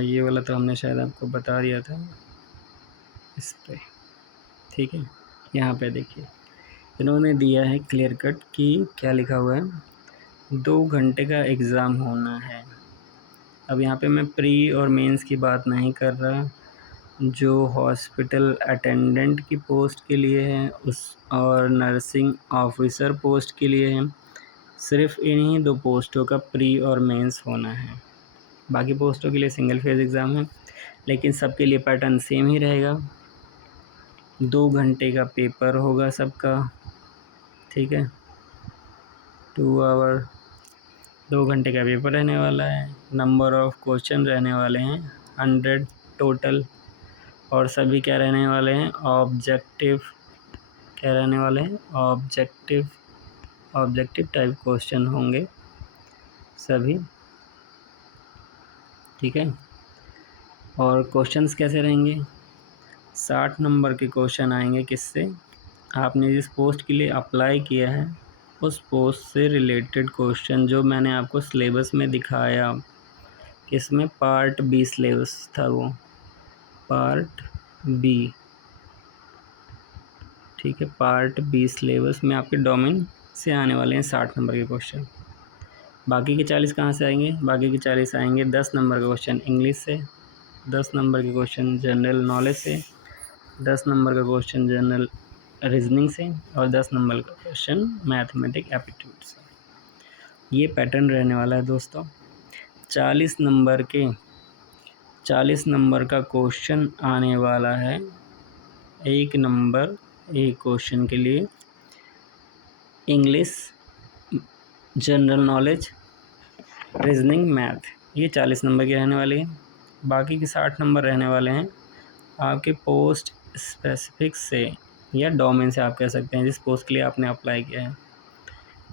ये वाला तो हमने शायद आपको बता दिया था इस पे। ठीक है, यहाँ पे देखिए इन्होंने दिया है क्लियर कट कि क्या लिखा हुआ है, 2 घंटे का एग्ज़ाम होना है। अब यहाँ पे मैं प्री और मेंस की बात नहीं कर रहा, जो हॉस्पिटल अटेंडेंट की पोस्ट के लिए है उस और नर्सिंग ऑफिसर पोस्ट के लिए है। सिर्फ इन्हीं 2 पोस्टों का प्री और मेंस होना है। बाकी पोस्टों के लिए सिंगल फेज एग्ज़ाम है, लेकिन सबके लिए पैटर्न सेम ही रहेगा। 2 घंटे का पेपर होगा सबका। ठीक है, 2 आवर 2 घंटे का पेपर रहने वाला है। नंबर ऑफ़ क्वेश्चन रहने वाले हैं 100 टोटल। और सभी क्या रहने वाले हैं, ऑब्जेक्टिव। क्या रहने वाले हैं, ऑब्जेक्टिव टाइप क्वेश्चन होंगे सभी। ठीक है, और क्वेश्चंस कैसे रहेंगे, 60 नंबर के क्वेश्चन आएंगे। किससे, आपने जिस पोस्ट के लिए अप्लाई किया है उस पोस्ट से रिलेटेड क्वेश्चन, जो मैंने आपको सिलेबस में दिखाया। किसमें, पार्ट बी सिलेबस था वो, पार्ट बी। ठीक है, पार्ट बी सिलेबस में आपके डोमेन से आने वाले हैं 60 नंबर के क्वेश्चन। बाकी के 40 कहाँ से आएंगे, बाकी के 40 आएंगे 10 नंबर का क्वेश्चन इंग्लिश से, 10 नंबर के क्वेश्चन जनरल नॉलेज से, 10 नंबर का क्वेश्चन जनरल रीजनिंग से और 10 नंबर का क्वेश्चन मैथमेटिक एप्टीट्यूड से। ये पैटर्न रहने वाला है दोस्तों। 40 नंबर का क्वेश्चन आने वाला है। 1 नंबर एक क्वेश्चन के लिए English, general knowledge, reasoning, math, ये 40 नंबर की रहने वाली है। बाकी के 60 नंबर रहने वाले हैं आपके पोस्ट स्पेसिफिक से या डोमेन से, आप कह सकते हैं, जिस पोस्ट के लिए आपने अप्लाई किया है।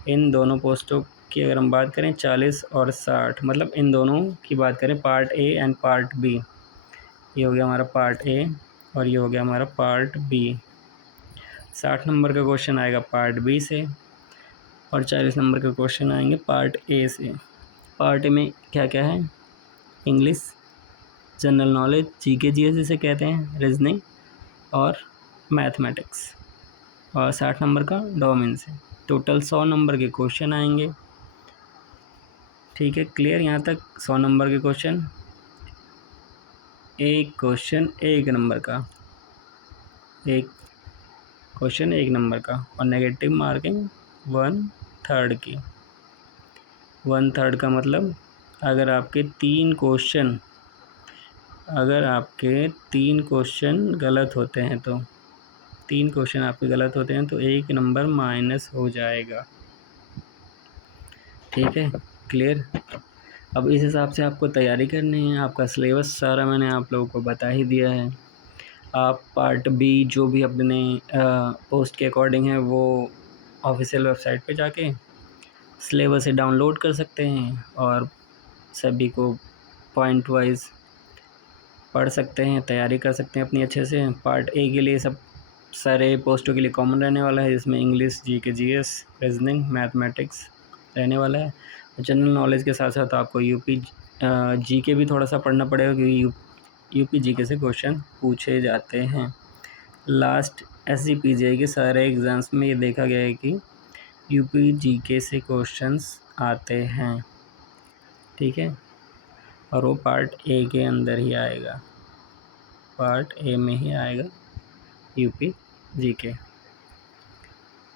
इन दोनों पोस्टों की अगर हम बात करें 40 और 60, मतलब इन दोनों की बात करें part A and part B. ये हो गया हमारा पार्ट ए और ये हो गया हमारा पार्ट बी। 60 नंबर का क्वेश्चन आएगा पार्ट बी से और 40 नंबर के क्वेश्चन आएंगे पार्ट ए से। पार्ट में क्या क्या है, English, general knowledge, GK GS जिसे कहते हैं, रीजनिंग और मैथमेटिक्स, और 60 नंबर का डोमेन से। टोटल 100 नंबर के क्वेश्चन आएंगे। ठीक है, क्लियर यहाँ तक? 100 नंबर के क्वेश्चन, एक क्वेश्चन 1 नंबर का, एक क्वेश्चन 1 नंबर का, और नेगेटिव मार्किंग 1/3 की। 1/3 का मतलब अगर आपके 3 क्वेश्चन गलत होते हैं तो 3 क्वेश्चन आपके गलत होते हैं तो 1 नंबर माइनस हो जाएगा। ठीक है, क्लियर? अब इस हिसाब से आपको तैयारी करनी है। आपका सिलेबस सारा मैंने आप लोगों को बता ही दिया है। आप पार्ट बी जो भी अपने पोस्ट के अकॉर्डिंग है वो ऑफिशियल वेबसाइट पे जाके सिलेबस से डाउनलोड कर सकते हैं और सभी को पॉइंट वाइज पढ़ सकते हैं, तैयारी कर सकते हैं अपनी अच्छे से। पार्ट ए के लिए सब सारे पोस्टों के लिए कॉमन रहने वाला है, जिसमें English, GK GS, reasoning, mathematics रहने वाला है। जनरल नॉलेज के साथ साथ आपको यूपी जीके भी थोड़ा सा पढ़ना पड़ेगा, क्योंकि यूपी जीके से क्वेश्चन पूछे जाते हैं। लास्ट एसजीपीजीआई के सारे एग्ज़ाम्स में ये देखा गया है कि यूपी जीके से क्वेश्चंस आते हैं। ठीक है, और वो पार्ट ए के अंदर ही आएगा, पार्ट ए में ही आएगा यूपी जीके।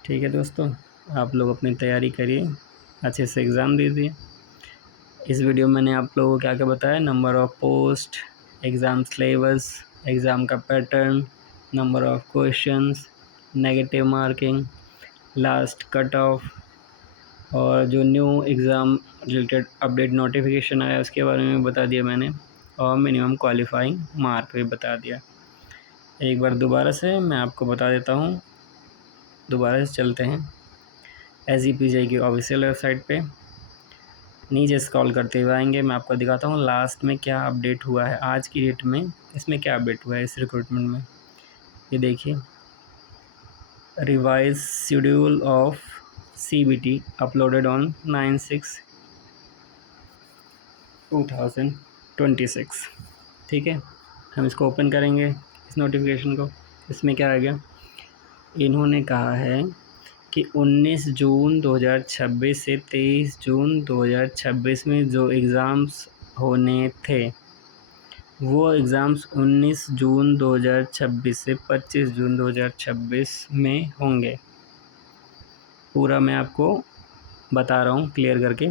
ठीक है दोस्तों, आप लोग अपनी तैयारी करिए, अच्छे से एग्ज़ाम दीजिए। इस वीडियो में मैंने आप लोगों को क्या क्या बताया, number of post, exam syllabus, exam का pattern, number of questions, negative marking, last cut off, और जो new exam related update notification आया उसके बारे में बता दिया मैंने, और मिनिमम क्वालिफाइंग मार्क भी बता दिया। एक बार दोबारा से मैं आपको बता देता हूँ, दोबारा से चलते हैं एसजीपीजीआई की ऑफिशियल वेबसाइट पे। नीचे स्क्रॉल करते हुए आएंगे, मैं आपको दिखाता हूँ लास्ट में क्या अपडेट हुआ है आज की डेट में, इसमें क्या अपडेट हुआ है इस रिक्रूटमेंट में। ये देखिए, revise schedule of CBT uploaded on 9/6/2026। ठीक है, हम इसको ओपन करेंगे इस नोटिफिकेशन को। इसमें क्या आ गया, इन्होंने कहा है कि 19 जून 2026 से 23 जून 2026 में जो एग्ज़ाम्स होने थे वो एग्ज़ाम्स 19 जून 2026 से 25 जून 2026 में होंगे। पूरा मैं आपको बता रहा हूँ क्लियर करके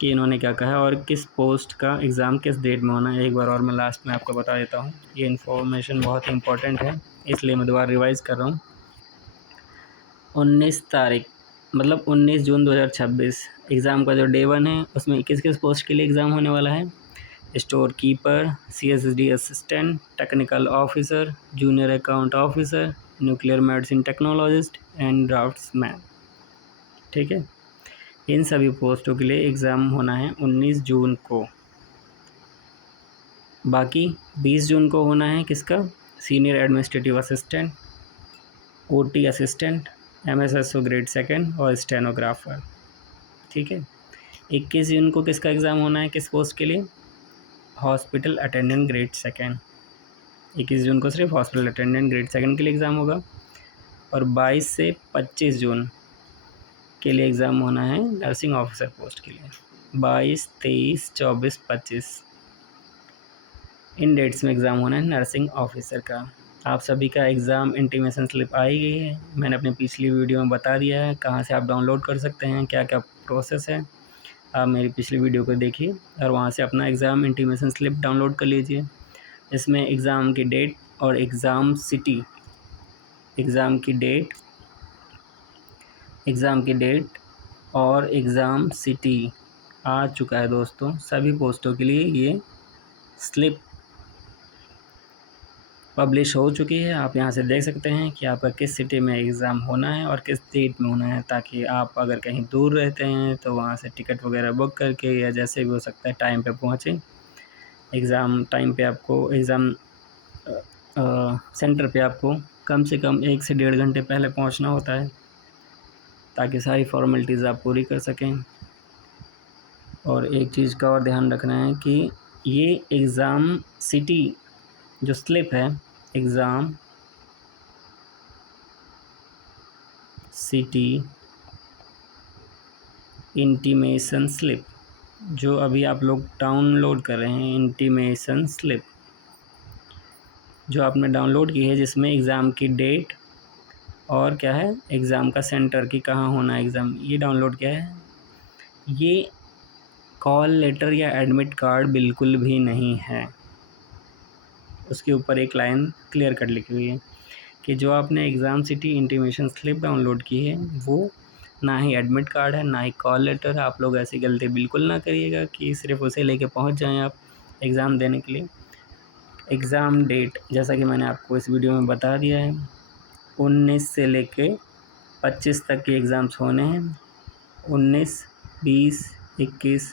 कि इन्होंने क्या कहा है और किस पोस्ट का एग्ज़ाम किस डेट में होना है। एक बार और मैं लास्ट में आपको बता देता हूँ, ये इन्फॉर्मेशन बहुत इंपॉर्टेंट है इसलिए मैं दोबारा रिवाइज़ कर रहा हूँ। 19 तारीख मतलब 19 जून 2026 एग्ज़ाम का जो डे 1 है उसमें किस किस पोस्ट के लिए एग्ज़ाम होने वाला है, store keeper, CSD assistant, technical officer, junior account officer, nuclear medicine technologist and draughtsman. ठीक है, इन सभी पोस्टों के लिए एग्ज़ाम होना है 19 जून को। बाकी 20 जून को होना है किसका, senior administrative assistant, OT assistant, MSSO grade 2 और स्टेनोग्राफर। ठीक है, 21 जून को किसका एग्ज़ाम होना है किस पोस्ट के लिए, हॉस्पिटल अटेंडेंट ग्रेड 2। 21 जून को सिर्फ हॉस्पिटल अटेंडेंट ग्रेड 2 के लिए एग्ज़ाम होगा। और 22 से 25 जून के लिए एग्ज़ाम होना है नर्सिंग ऑफिसर पोस्ट के लिए। 22, 23, 24, 25 इन डेट्स में एग्ज़ाम होना है नर्सिंग ऑफिसर का। आप सभी का एग्ज़ाम इंटीमेशन स्लिप आई गई है, मैंने अपनी पिछली वीडियो में बता दिया है कहाँ से आप डाउनलोड कर सकते हैं, क्या क्या प्रोसेस है। आप मेरी पिछली वीडियो को देखिए और वहाँ से अपना एग्ज़ाम इंटीमेशन स्लिप डाउनलोड कर लीजिए। इसमें एग्ज़ाम की डेट और एग्ज़ाम सिटी, एग्ज़ाम की डेट और एग्ज़ाम सिटी आ चुका है दोस्तों। सभी पोस्टों के लिए ये स्लिप पब्लिश हो चुकी है। आप यहाँ से देख सकते हैं कि आपका किस सिटी में एग्ज़ाम होना है और किस डेट में होना है, ताकि आप अगर कहीं दूर रहते हैं तो वहाँ से टिकट वगैरह बुक करके या जैसे भी हो सकता है टाइम पे पहुँचें। एग्ज़ाम टाइम पे आपको एग्ज़ाम सेंटर पे आपको कम से कम 1 से 1.5 घंटे पहले पहुँचना होता है ताकि सारी फॉर्मेलिटीज़ आप पूरी कर सकें। और एक चीज़ का और ध्यान रखना है कि ये एग्ज़ाम सिटी जो स्लिप है, एग्ज़ाम सिटी इंटीमेशन स्लिप, जो अभी आप लोग डाउनलोड कर रहे हैं, इंटीमेशन स्लिप जो आपने डाउनलोड की है, जिसमें एग्ज़ाम की डेट और क्या है, एग्ज़ाम का सेंटर कि कहाँ होना है एग्ज़ाम, ये डाउनलोड किया है। ये कॉल लेटर या एडमिट कार्ड बिल्कुल भी नहीं है। उसके ऊपर एक लाइन क्लियर कट लिखी हुई है कि जो आपने exam city intimation slip download की है वो ना ही एडमिट कार्ड है, ना ही कॉल लेटर है। आप लोग ऐसी गलती बिल्कुल ना करिएगा कि सिर्फ उसे लेके पहुंच जाएं आप एग्ज़ाम देने के लिए। एग्ज़ाम डेट जैसा कि मैंने आपको इस वीडियो में बता दिया है, 19 से लेके 25 तक के एग्ज़ाम्स होने हैं। 19, 20, 21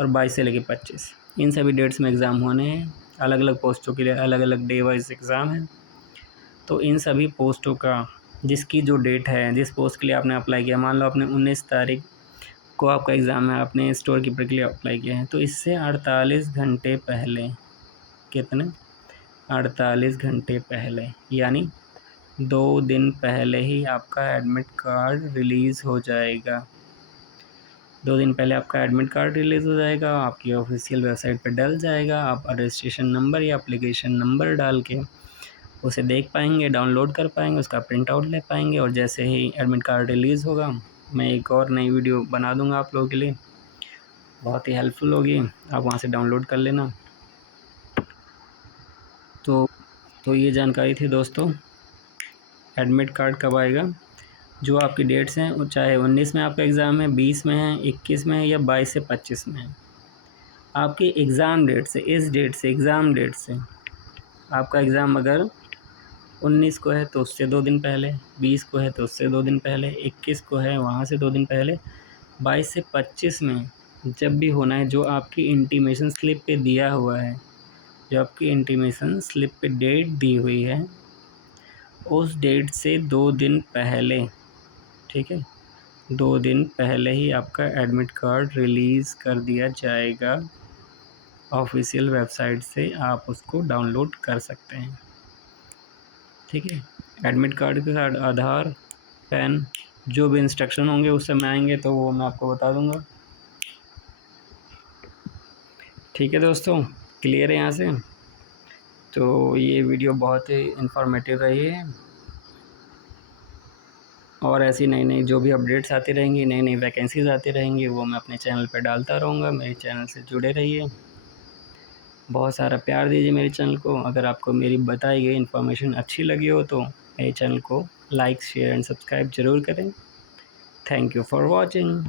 और 22 से लेके 25, इन सभी डेट्स में एग्ज़ाम होने हैं। अलग अलग पोस्टों के लिए अलग अलग डे वाइज एग्ज़ाम है। तो इन सभी पोस्टों का जिसकी जो डेट है, जिस पोस्ट के लिए आपने अप्लाई किया, मान लो आपने 19 तारीख को आपका एग्ज़ाम है, आपने स्टोर कीपर के लिए अप्लाई किया है, तो इससे 48 घंटे पहले, कितने, 48 घंटे पहले यानी 2 दिन पहले ही आपका एडमिट कार्ड रिलीज़ हो जाएगा। 2 दिन पहले आपका एडमिट कार्ड रिलीज़ हो जाएगा, आपकी ऑफिशियल वेबसाइट पे डल जाएगा। आप रजिस्ट्रेशन नंबर या एप्लीकेशन नंबर डाल के उसे देख पाएंगे, डाउनलोड कर पाएंगे, उसका प्रिंट आउट ले पाएंगे। और जैसे ही एडमिट कार्ड रिलीज़ होगा, मैं एक और नई वीडियो बना दूंगा आप लोगों के लिए, बहुत ही हेल्पफुल होगी, आप वहाँ से डाउनलोड कर लेना। तो ये जानकारी थी दोस्तों, एडमिट कार्ड कब आएगा। जो आपकी डेट्स हैं, वो चाहे 19 में आपका एग्ज़ाम है, 20 में है, 21 में है या 22 से 25 में है, आपकी एग्ज़ाम डेट से, इस डेट से, एग्ज़ाम डेट से, आपका एग्ज़ाम अगर 19 को है तो उससे 2 दिन पहले, 20 को है तो उससे 2 दिन पहले, 21 को है वहाँ से 2 दिन पहले, 22 से 25 में जब भी होना है, जो आपकी इंटीमेशन स्लिप पे दिया हुआ है, जो आपकी इंटीमेशन स्लिप पे डेट दी हुई है, उस डेट से 2 दिन पहले, ठीक है, 2 दिन पहले ही आपका एडमिट कार्ड रिलीज़ कर दिया जाएगा। ऑफिशियल वेबसाइट से आप उसको डाउनलोड कर सकते हैं, ठीक है। एडमिट कार्ड के साथ आधार, पैन, जो भी इंस्ट्रक्शन होंगे उस समय आएंगे तो वो मैं आपको बता दूंगा। ठीक है दोस्तों, क्लियर है यहाँ से। तो ये वीडियो बहुत ही इंफॉर्मेटिव रही है, और ऐसी नई नई जो भी अपडेट्स आती रहेंगी, नई नई वैकेंसीज़ आती रहेंगी, वो मैं अपने चैनल पे डालता रहूँगा। मेरे चैनल से जुड़े रहिए, बहुत सारा प्यार दीजिए मेरे चैनल को। अगर आपको मेरी बताई गई इन्फॉर्मेशन अच्छी लगी हो तो मेरे चैनल को लाइक, शेयर एंड सब्सक्राइब ज़रूर करें। Thank you for watching.